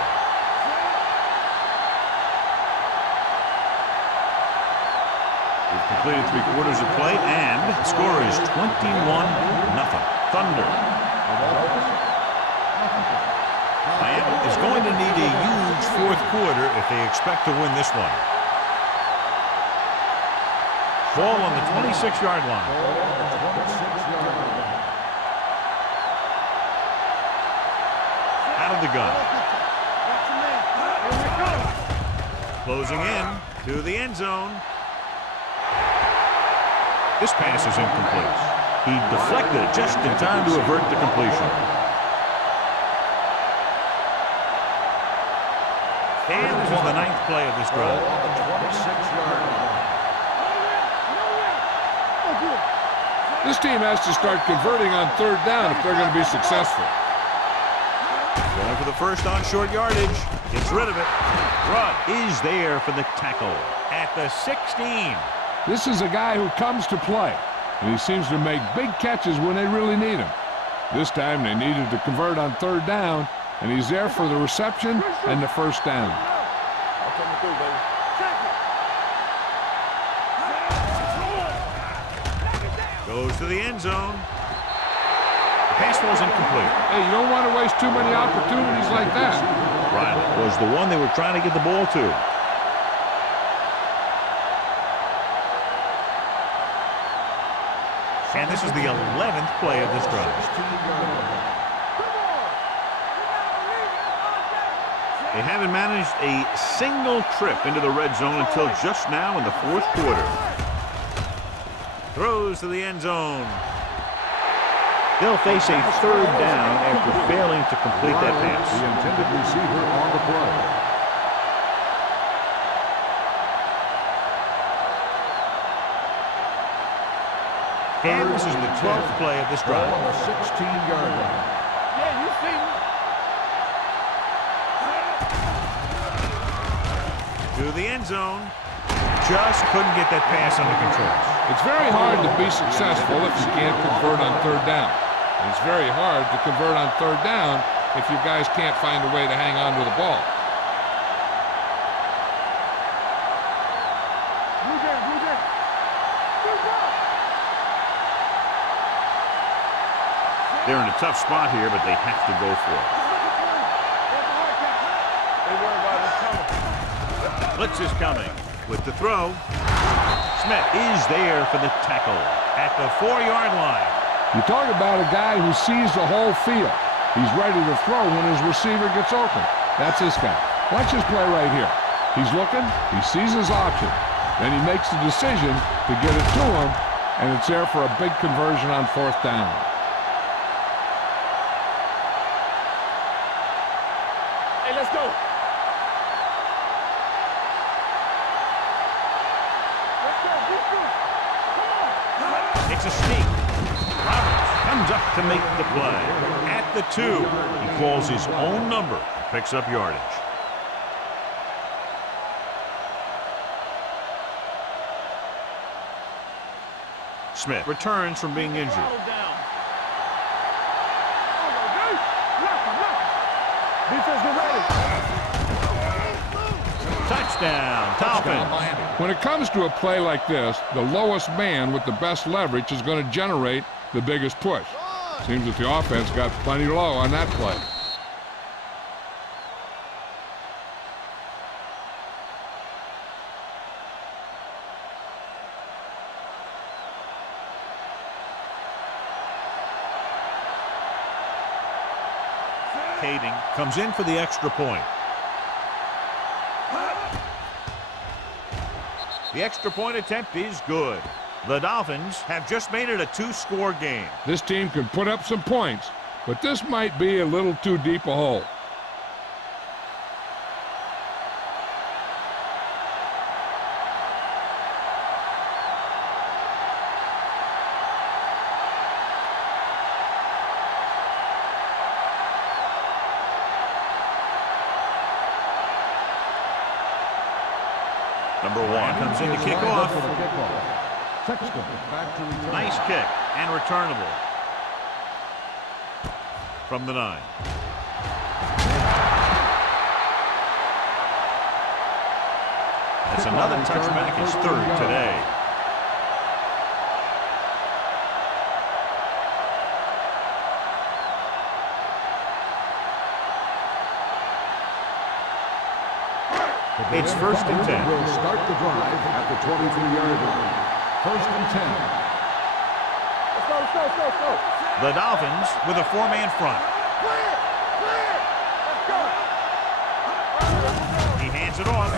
We've completed 3/4 of play, and the score is 21-0. Thunder. Miami is going to need a huge 4th quarter if they expect to win this one. Ball on the 26-yard line. Out of the gun. Closing in to the end zone. This pass is incomplete. He deflected it just in time to avert the completion. And this is the 9th play of this drive. On the 26-yard line. This team has to start converting on 3rd down if they're going to be successful. Going for the first on short yardage. Gets rid of it. Rudd is there for the tackle at the 16. This is a guy who comes to play, and he seems to make big catches when they really need him. This time they needed to convert on 3rd down, and he's there for the reception and the first down. Goes to the end zone. The pass was incomplete. Hey, you don't want to waste too many opportunities like that. Riley was the one they were trying to get the ball to. And this is the 11th play of this drive. They haven't managed a single trip into the red zone until just now in the 4th quarter. Throws to the end zone. They'll face a 3rd down after failing to complete that pass. The intended receiver on the play. And this is the 12th play of this drive. On the 16-yard line. Yeah, you see me. To the end zone. Just couldn't get that pass under control. It's very hard to be successful if you can't convert on 3rd down. And it's very hard to convert on 3rd down if you guys can't find a way to hang on to the ball. They're in a tough spot here, but they have to go for it. Blitz is coming with the throw. Smith is there for the tackle at the 4-yard line. You talk about a guy who sees the whole field. He's ready to throw when his receiver gets open. That's this guy. Watch this play right here. He's looking, he sees his option. Then he makes the decision to get it to him, and it's there for a big conversion on 4th down. Hey, let's go. It's a sneak. Roberts comes up to make the play. At the 2, he calls his own number, picks up yardage. Smith returns from being injured. Touchdown, Dolphins. When it comes to a play like this, the lowest man with the best leverage is going to generate the biggest push. Seems that the offense got plenty low on that play. Kading comes in for the extra point. The extra point attempt is good. The Dolphins have just made it a 2-score game. This team can put up some points, but this might be a little too deep a hole. Number 1 comes in to kick off. Nice kick and returnable from the 9. That's another touchback. His 3rd today. It's 1st and 10. Will start the drive at the 23-yard line. 1st and 10. Let's go. The Dolphins with a 4-man front. Clear. Let's go. He hands it off.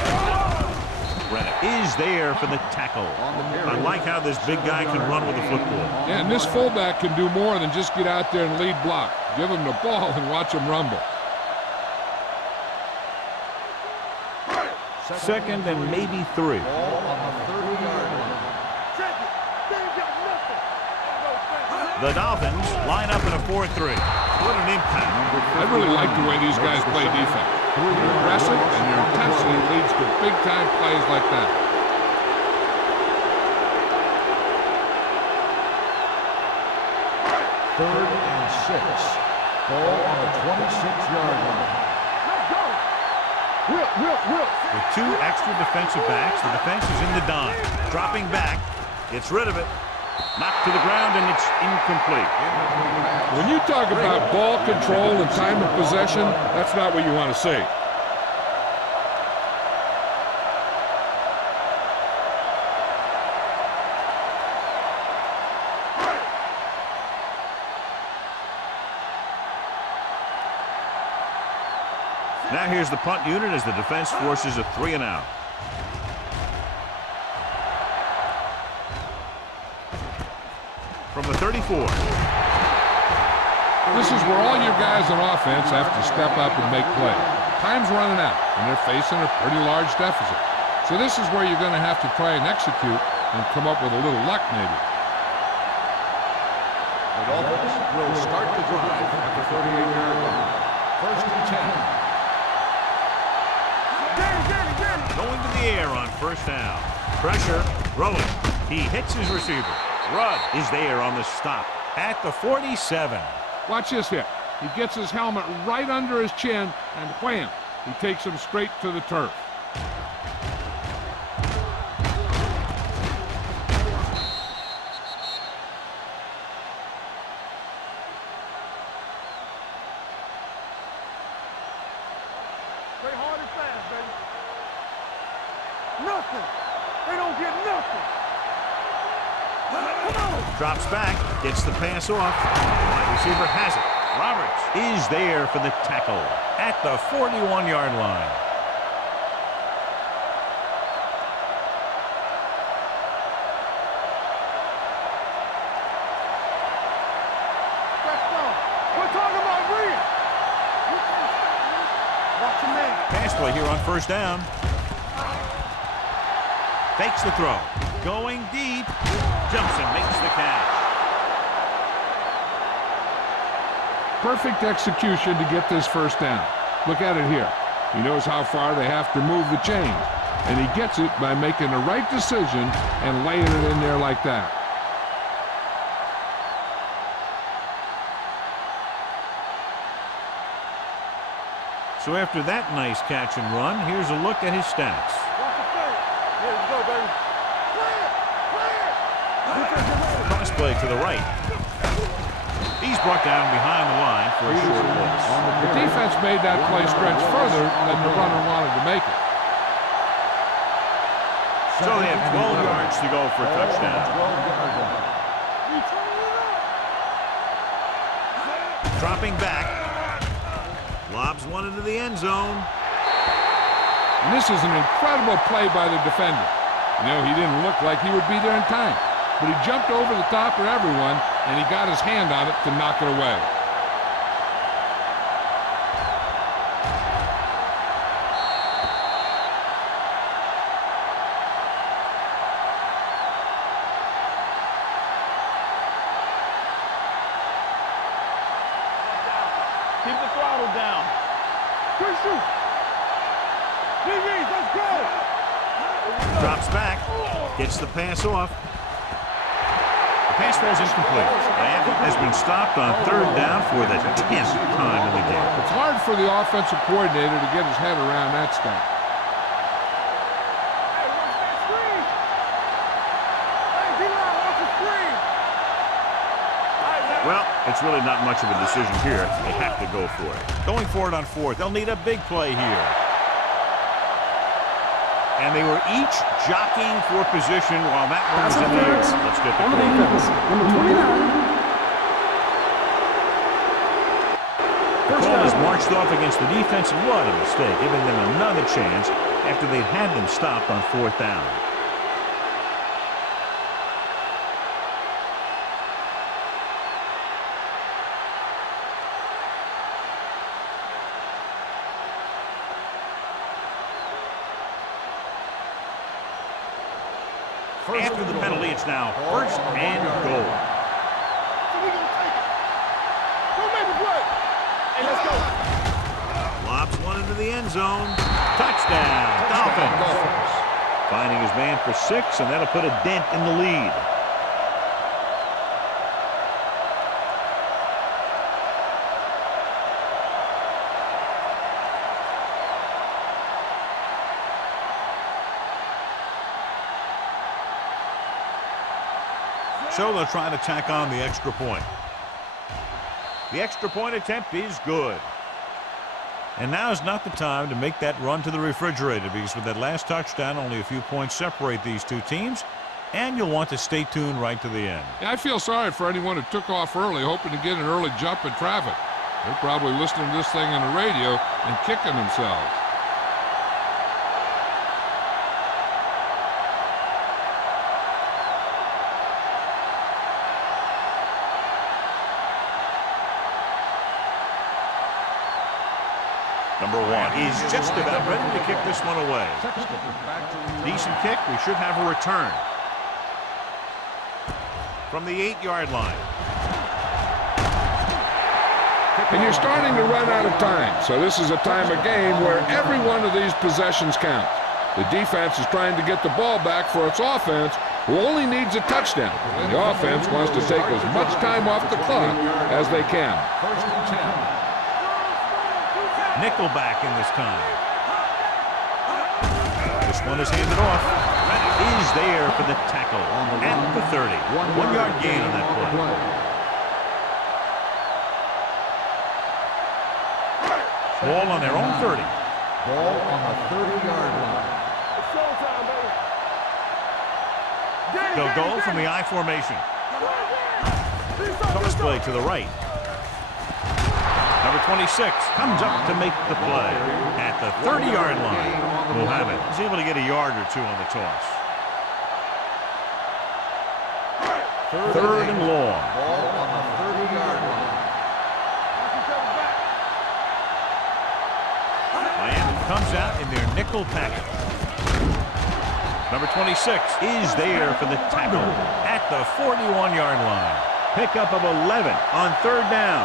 Brennan is there for the tackle. I like how this big guy can run with the football. Yeah, and this fullback can do more than just get out there and lead block. Give him the ball and watch him rumble. 2nd and maybe 3. Ball on the 30-yard line. Check it. They ain't got nothing. The Dolphins line up in a 4-3. What an impact. I really like the way these guys play defense. They're aggressive, and their intensity leads to big-time plays like that. Third and 6. Ball on the 26-yard line. Let's go. Whip. With 2 extra defensive backs, the defense is in the dime. Dropping back, gets rid of it. Knocked to the ground, and it's incomplete. When you talk about ball control and time of possession, that's not what you want to see. Now here's the punt unit as the defense forces a 3-and-out. From the 34. This is where all your guys on offense have to step up and make play. Time's running out, and they're facing a pretty large deficit. So this is where you're going to have to try and execute and come up with a little luck maybe. The Dolphins will start the drive at the 38-yard line. 1st and 10. Going to the air on 1st down. Pressure, throwing. He hits his receiver. Rudd is there on the stop at the 47. Watch this hit. He gets his helmet right under his chin, and wham, he takes him straight to the turf. Play hard and fast, baby. Nothing. They don't get nothing. Come on. Drops back, gets the pass off. Wide receiver has it. Roberts is there for the tackle at the 41-yard line. We're talking about real. Watch your man. Pass play here on 1st down. Fakes the throw. Going deep. Jumps and makes the catch. Perfect execution to get this 1st down. Look at it here. He knows how far they have to move the chains, and he gets it by making the right decision and laying it in there like that. So after that nice catch and run, here's a look at his stats. Watch the thing. Here we go, baby. play to the right. He's brought down behind the line for a short loss. The defense made that play stretch further than the runner wanted to make it. So they have 12 yards to go for a touchdown. Dropping back. Lobs one into the end zone. And this is an incredible play by the defender. You know, he didn't look like he would be there in time, but he jumped over the top of everyone, and he got his hand on it to knock it away. Keep the throttle down. Good shoot. DBs, let's go. Drops back. Gets the pass off. The pass falls incomplete. And has been stopped on third down for the 10th time in the game. It's hard for the offensive coordinator to get his head around that stop. Hey, watch that screen. Hey, D-line, watch the screen. Well, it's really not much of a decision here. They have to go for it. Going for it on fourth. They'll need a big play here. And they were each jockeying for position while that one was in the air. Let's get the call. The call is marched off against the defense, and what a mistake, giving them another chance after they'd had them stopped on fourth down. After the penalty, it's now first and goal. So we gonna take it. Go make a play. Hey, let's go. Lobs one into the end zone. Touchdown, Dolphins. Finding his man for 6, and that'll put a dent in the lead. So they'll try to tack on the extra point. The extra point attempt is good. And now is not the time to make that run to the refrigerator, because with that last touchdown, only a few points separate these two teams, and you'll want to stay tuned right to the end. Yeah, I feel sorry for anyone who took off early, hoping to get an early jump in traffic. They're probably listening to this thing on the radio and kicking themselves. Number 1 is just about ready to kick this one away. Decent kick. We should have a return from the 8-yard line. And you're starting to run out of time, so this is a time of game where every one of these possessions counts. The defense is trying to get the ball back for its offense, who only needs a touchdown. And the offense wants to take as much time off the clock as they can. First and 10. Nickelback in this time. This one is handed off. Is there for the tackle at the 30. 1-yard gain on that play. Ball on their own 30. Ball on the 30-yard line. It's showtime, baby. They'll go from the I formation. Toss play to the right. Number 26 comes up to make the play at the 30-yard line. Muhammad is able to get a yard or two on the toss. Third and long. Ball on the 30-yard line. Miami comes out in their nickel package. Number 26 is there for the tackle at the 41-yard line. Pickup of 11 on third down.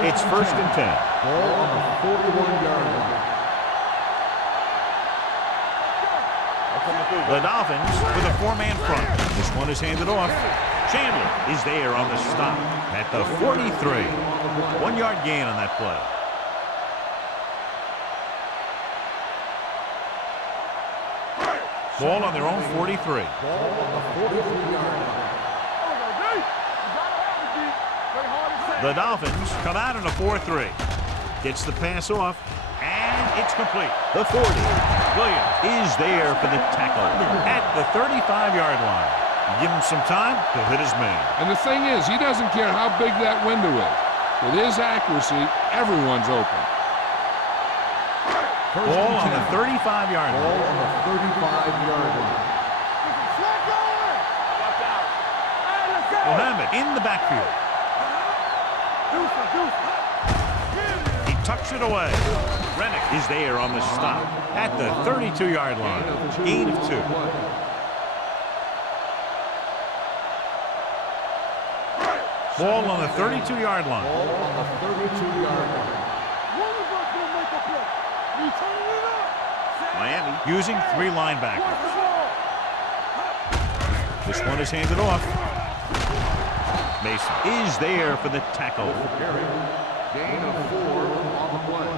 It's first and 10. Ball on the 41-yard line. The Dolphins with a 4-man front. This one is handed off. Chandler is there on the stop at the 43. 1-yard gain on that play. Ball on their own 43. Ball on the 43-yard line. The Dolphins come out in a 4-3. Gets the pass off, and it's complete. The 40. Williams is there for the tackle at the 35-yard line. Give him some time, he'll hit his man. And the thing is, he doesn't care how big that window is. With his accuracy, everyone's open. Ball on the 35-yard line. Ball on the 35-yard line. Mohammed in the backfield. He tucks it away. Rennick is there on the stop at the 32-yard line. Gain of 2. Ball on the 32-yard line. Ball on the 32-yard line. Miami using 3 linebackers. This one is handed off. Mason is there for the tackle. Gain of 4 on the play.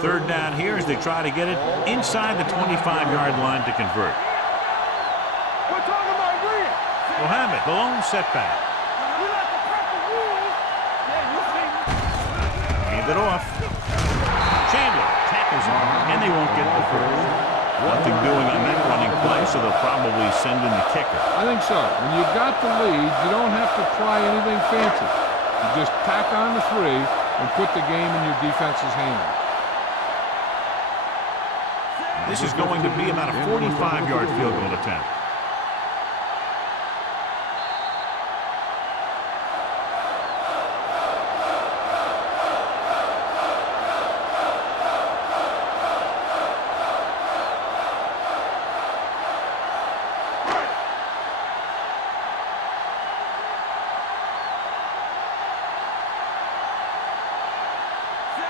Third down here as they try to get it inside the 25-yard line to convert. Mohammed, the lone setback. Hand it off. Chandler tackles him, and they won't get the first. Nothing doing on that running play, so they'll probably send in the kicker. I think so. When you've got the lead, you don't have to try anything fancy. You just tack on the 3 and put the game in your defense's hands. This is going to be about a 45-yard field goal attempt.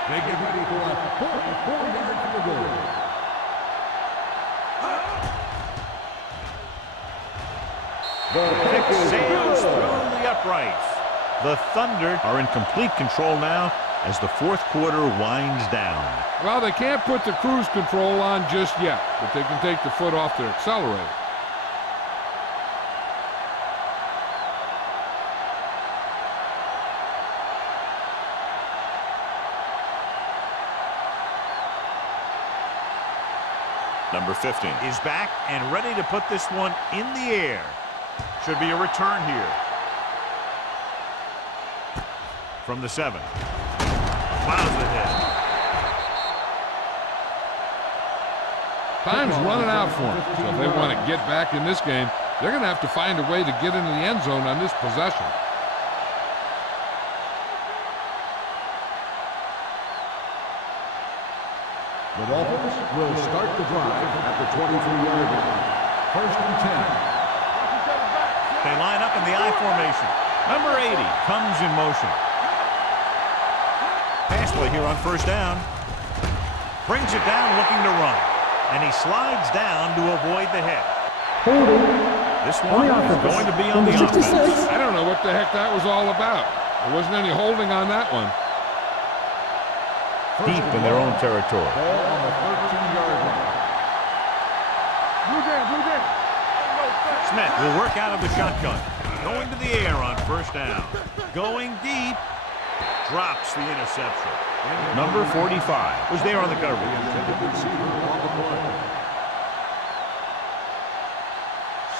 They get ready for a 44-yard field goal. The kick sails through the uprights. The Thunder are in complete control now as the fourth quarter winds down. Well, they can't put the cruise control on just yet, but they can take the foot off their accelerator. Number 15 is back and ready to put this one in the air. Should be a return here. From the 7. Plows ahead. Time's running out for them, so if they want to get back in this game, they're going to have to find a way to get into the end zone on this possession. The Dolphins will start the drive at the 23-yard line. First and 10. They line up in the I formation. Number 80 comes in motion. Pass play here on first down. Brings it down looking to run. And he slides down to avoid the hit. This one is going to be on the offense. I don't know what the heck that was all about. There wasn't any holding on that one. Deep in their own territory. Ball on the 13-yard line. Smith will work out of the shotgun. Going to the air on first down. Going deep. Drops the interception. Number 45 was there on the coverage.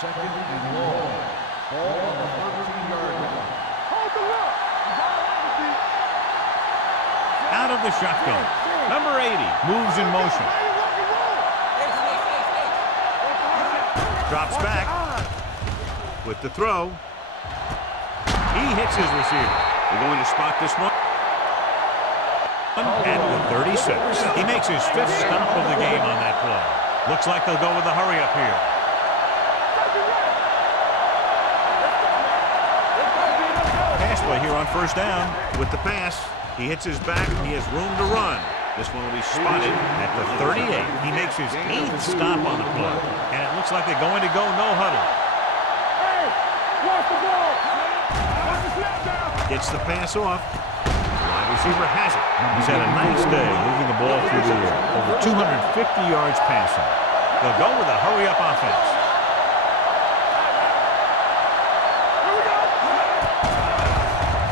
Second and long. Ball on the 13-yard line. Out of the shotgun. Number 80 moves in motion. Drops back with the throw. He hits his receiver. They're going to spot this one at the 36. He makes his 5th stop of the game on that play. Looks like they'll go with the hurry up here. Pass play here on first down with the pass. He hits his back. He has room to run. This one will be spotted at the 38. He makes his 8th stop on the play. And it looks like they're going to go no huddle. Gets the pass off. Wide receiver has it. He's had a nice day moving the ball through the 250 yards passing. They'll go with a hurry-up offense.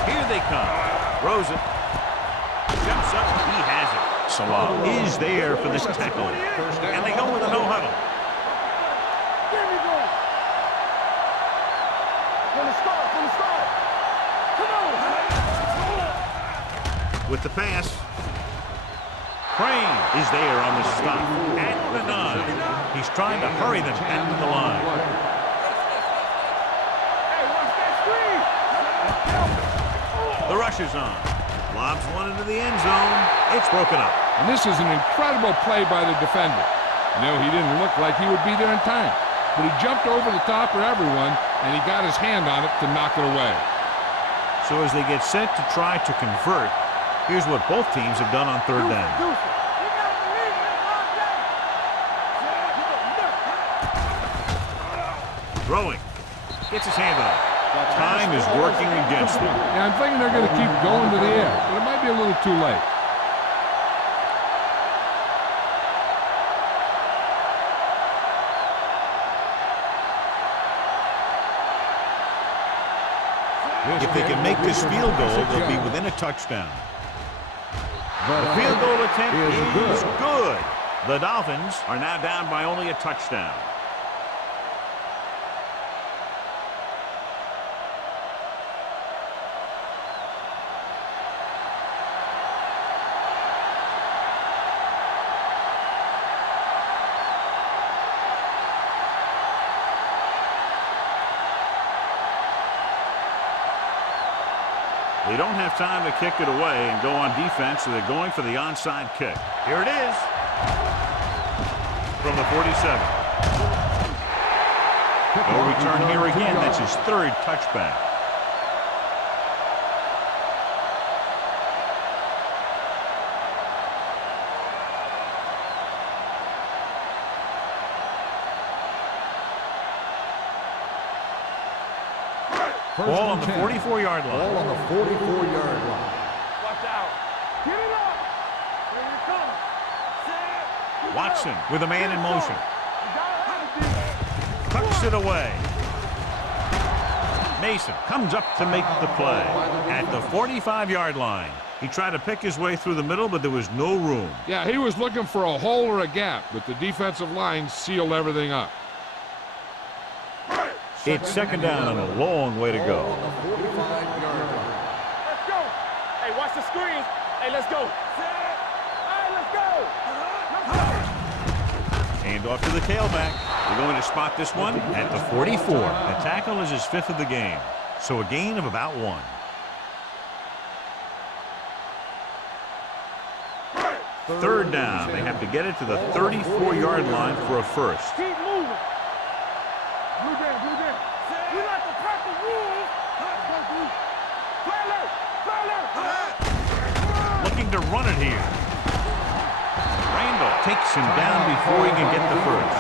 Here they come. Throws it. Jumps up. He has it. Salah is there for this tackle. And they go with a no-huddle. With the pass. Crane is there on the stop at the 9. He's trying to hurry them back to the line. The rush is on. Lobs one into the end zone. It's broken up. And this is an incredible play by the defender. You know, he didn't look like he would be there in time, but he jumped over the top of everyone, and he got his hand on it to knock it away. So as they get set to try to convert, here's what both teams have done on third down. Throwing. Gets his hand on it. Time is working against them. Yeah, I'm thinking they're going to keep going to the air, but it might be a little too late. If they can make this field goal, they'll be within a touchdown. The field goal attempt is good. The Dolphins are now down by only a touchdown. They don't have time to kick it away and go on defense, so they're going for the onside kick. Here it is. From the 47. No return here again. That's his third touchback. Ball on the 44-yard line. Ball on the 44-yard line. Watch out. Get it up. Here you come. Watson with a man in motion. Tucks it away. Mason comes up to make the play at the 45-yard line. He tried to pick his way through the middle, but there was no room. Yeah, he was looking for a hole or a gap, but the defensive line sealed everything up. It's second down and a long way to go. Let's go. Hey, watch the screen. Hey, let's go. Hey, let's go. Hand off to the tailback. They're going to spot this one at the 44. The tackle is his 5th of the game, so a gain of about 1. Third down. They have to get it to the 34-yard line for a first. Keep moving. Blue down, blue down. We like the purple rules. Looking to run it here. Randall takes him down before he can get the first.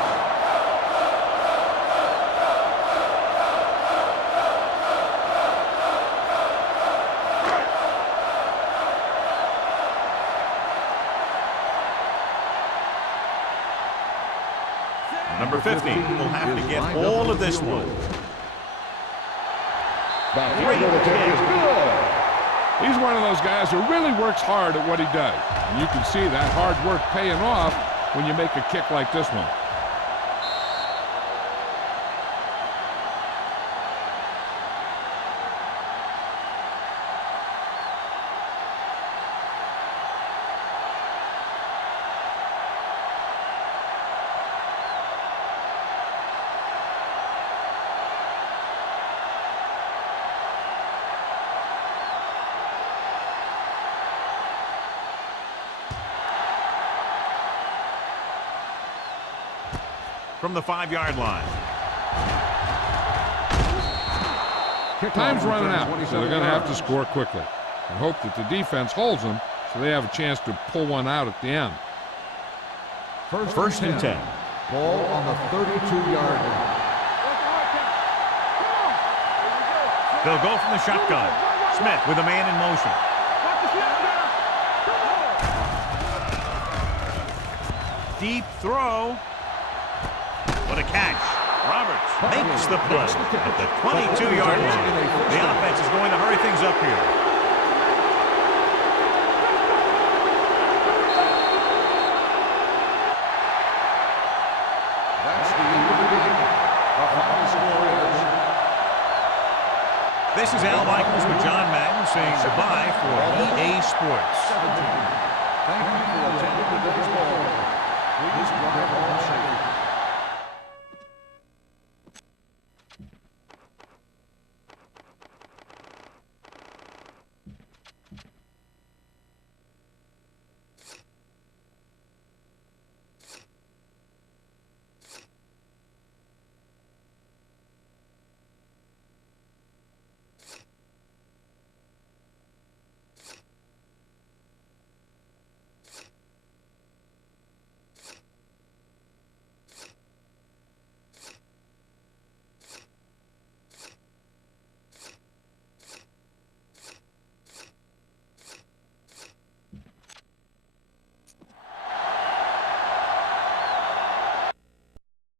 Number 50 will have to get all of this one. He's one of those guys who really works hard at what he does. And you can see that hard work paying off when you make a kick like this one. From the 5-yard line. Time's running out, so they're going to have to score quickly and hope that the defense holds them so they have a chance to pull one out at the end. First and 10. Ball on the 32-yard line. They'll go from the shotgun. Smith with a man in motion. deep throw. What a catch. Roberts makes the play at the 22-yard line. The offense is going to hurry things up here. That's the end of the game. The final score is... This is Al Michaels with John Madden saying goodbye for EA Sports. 17. Thank you for attending today's ball game.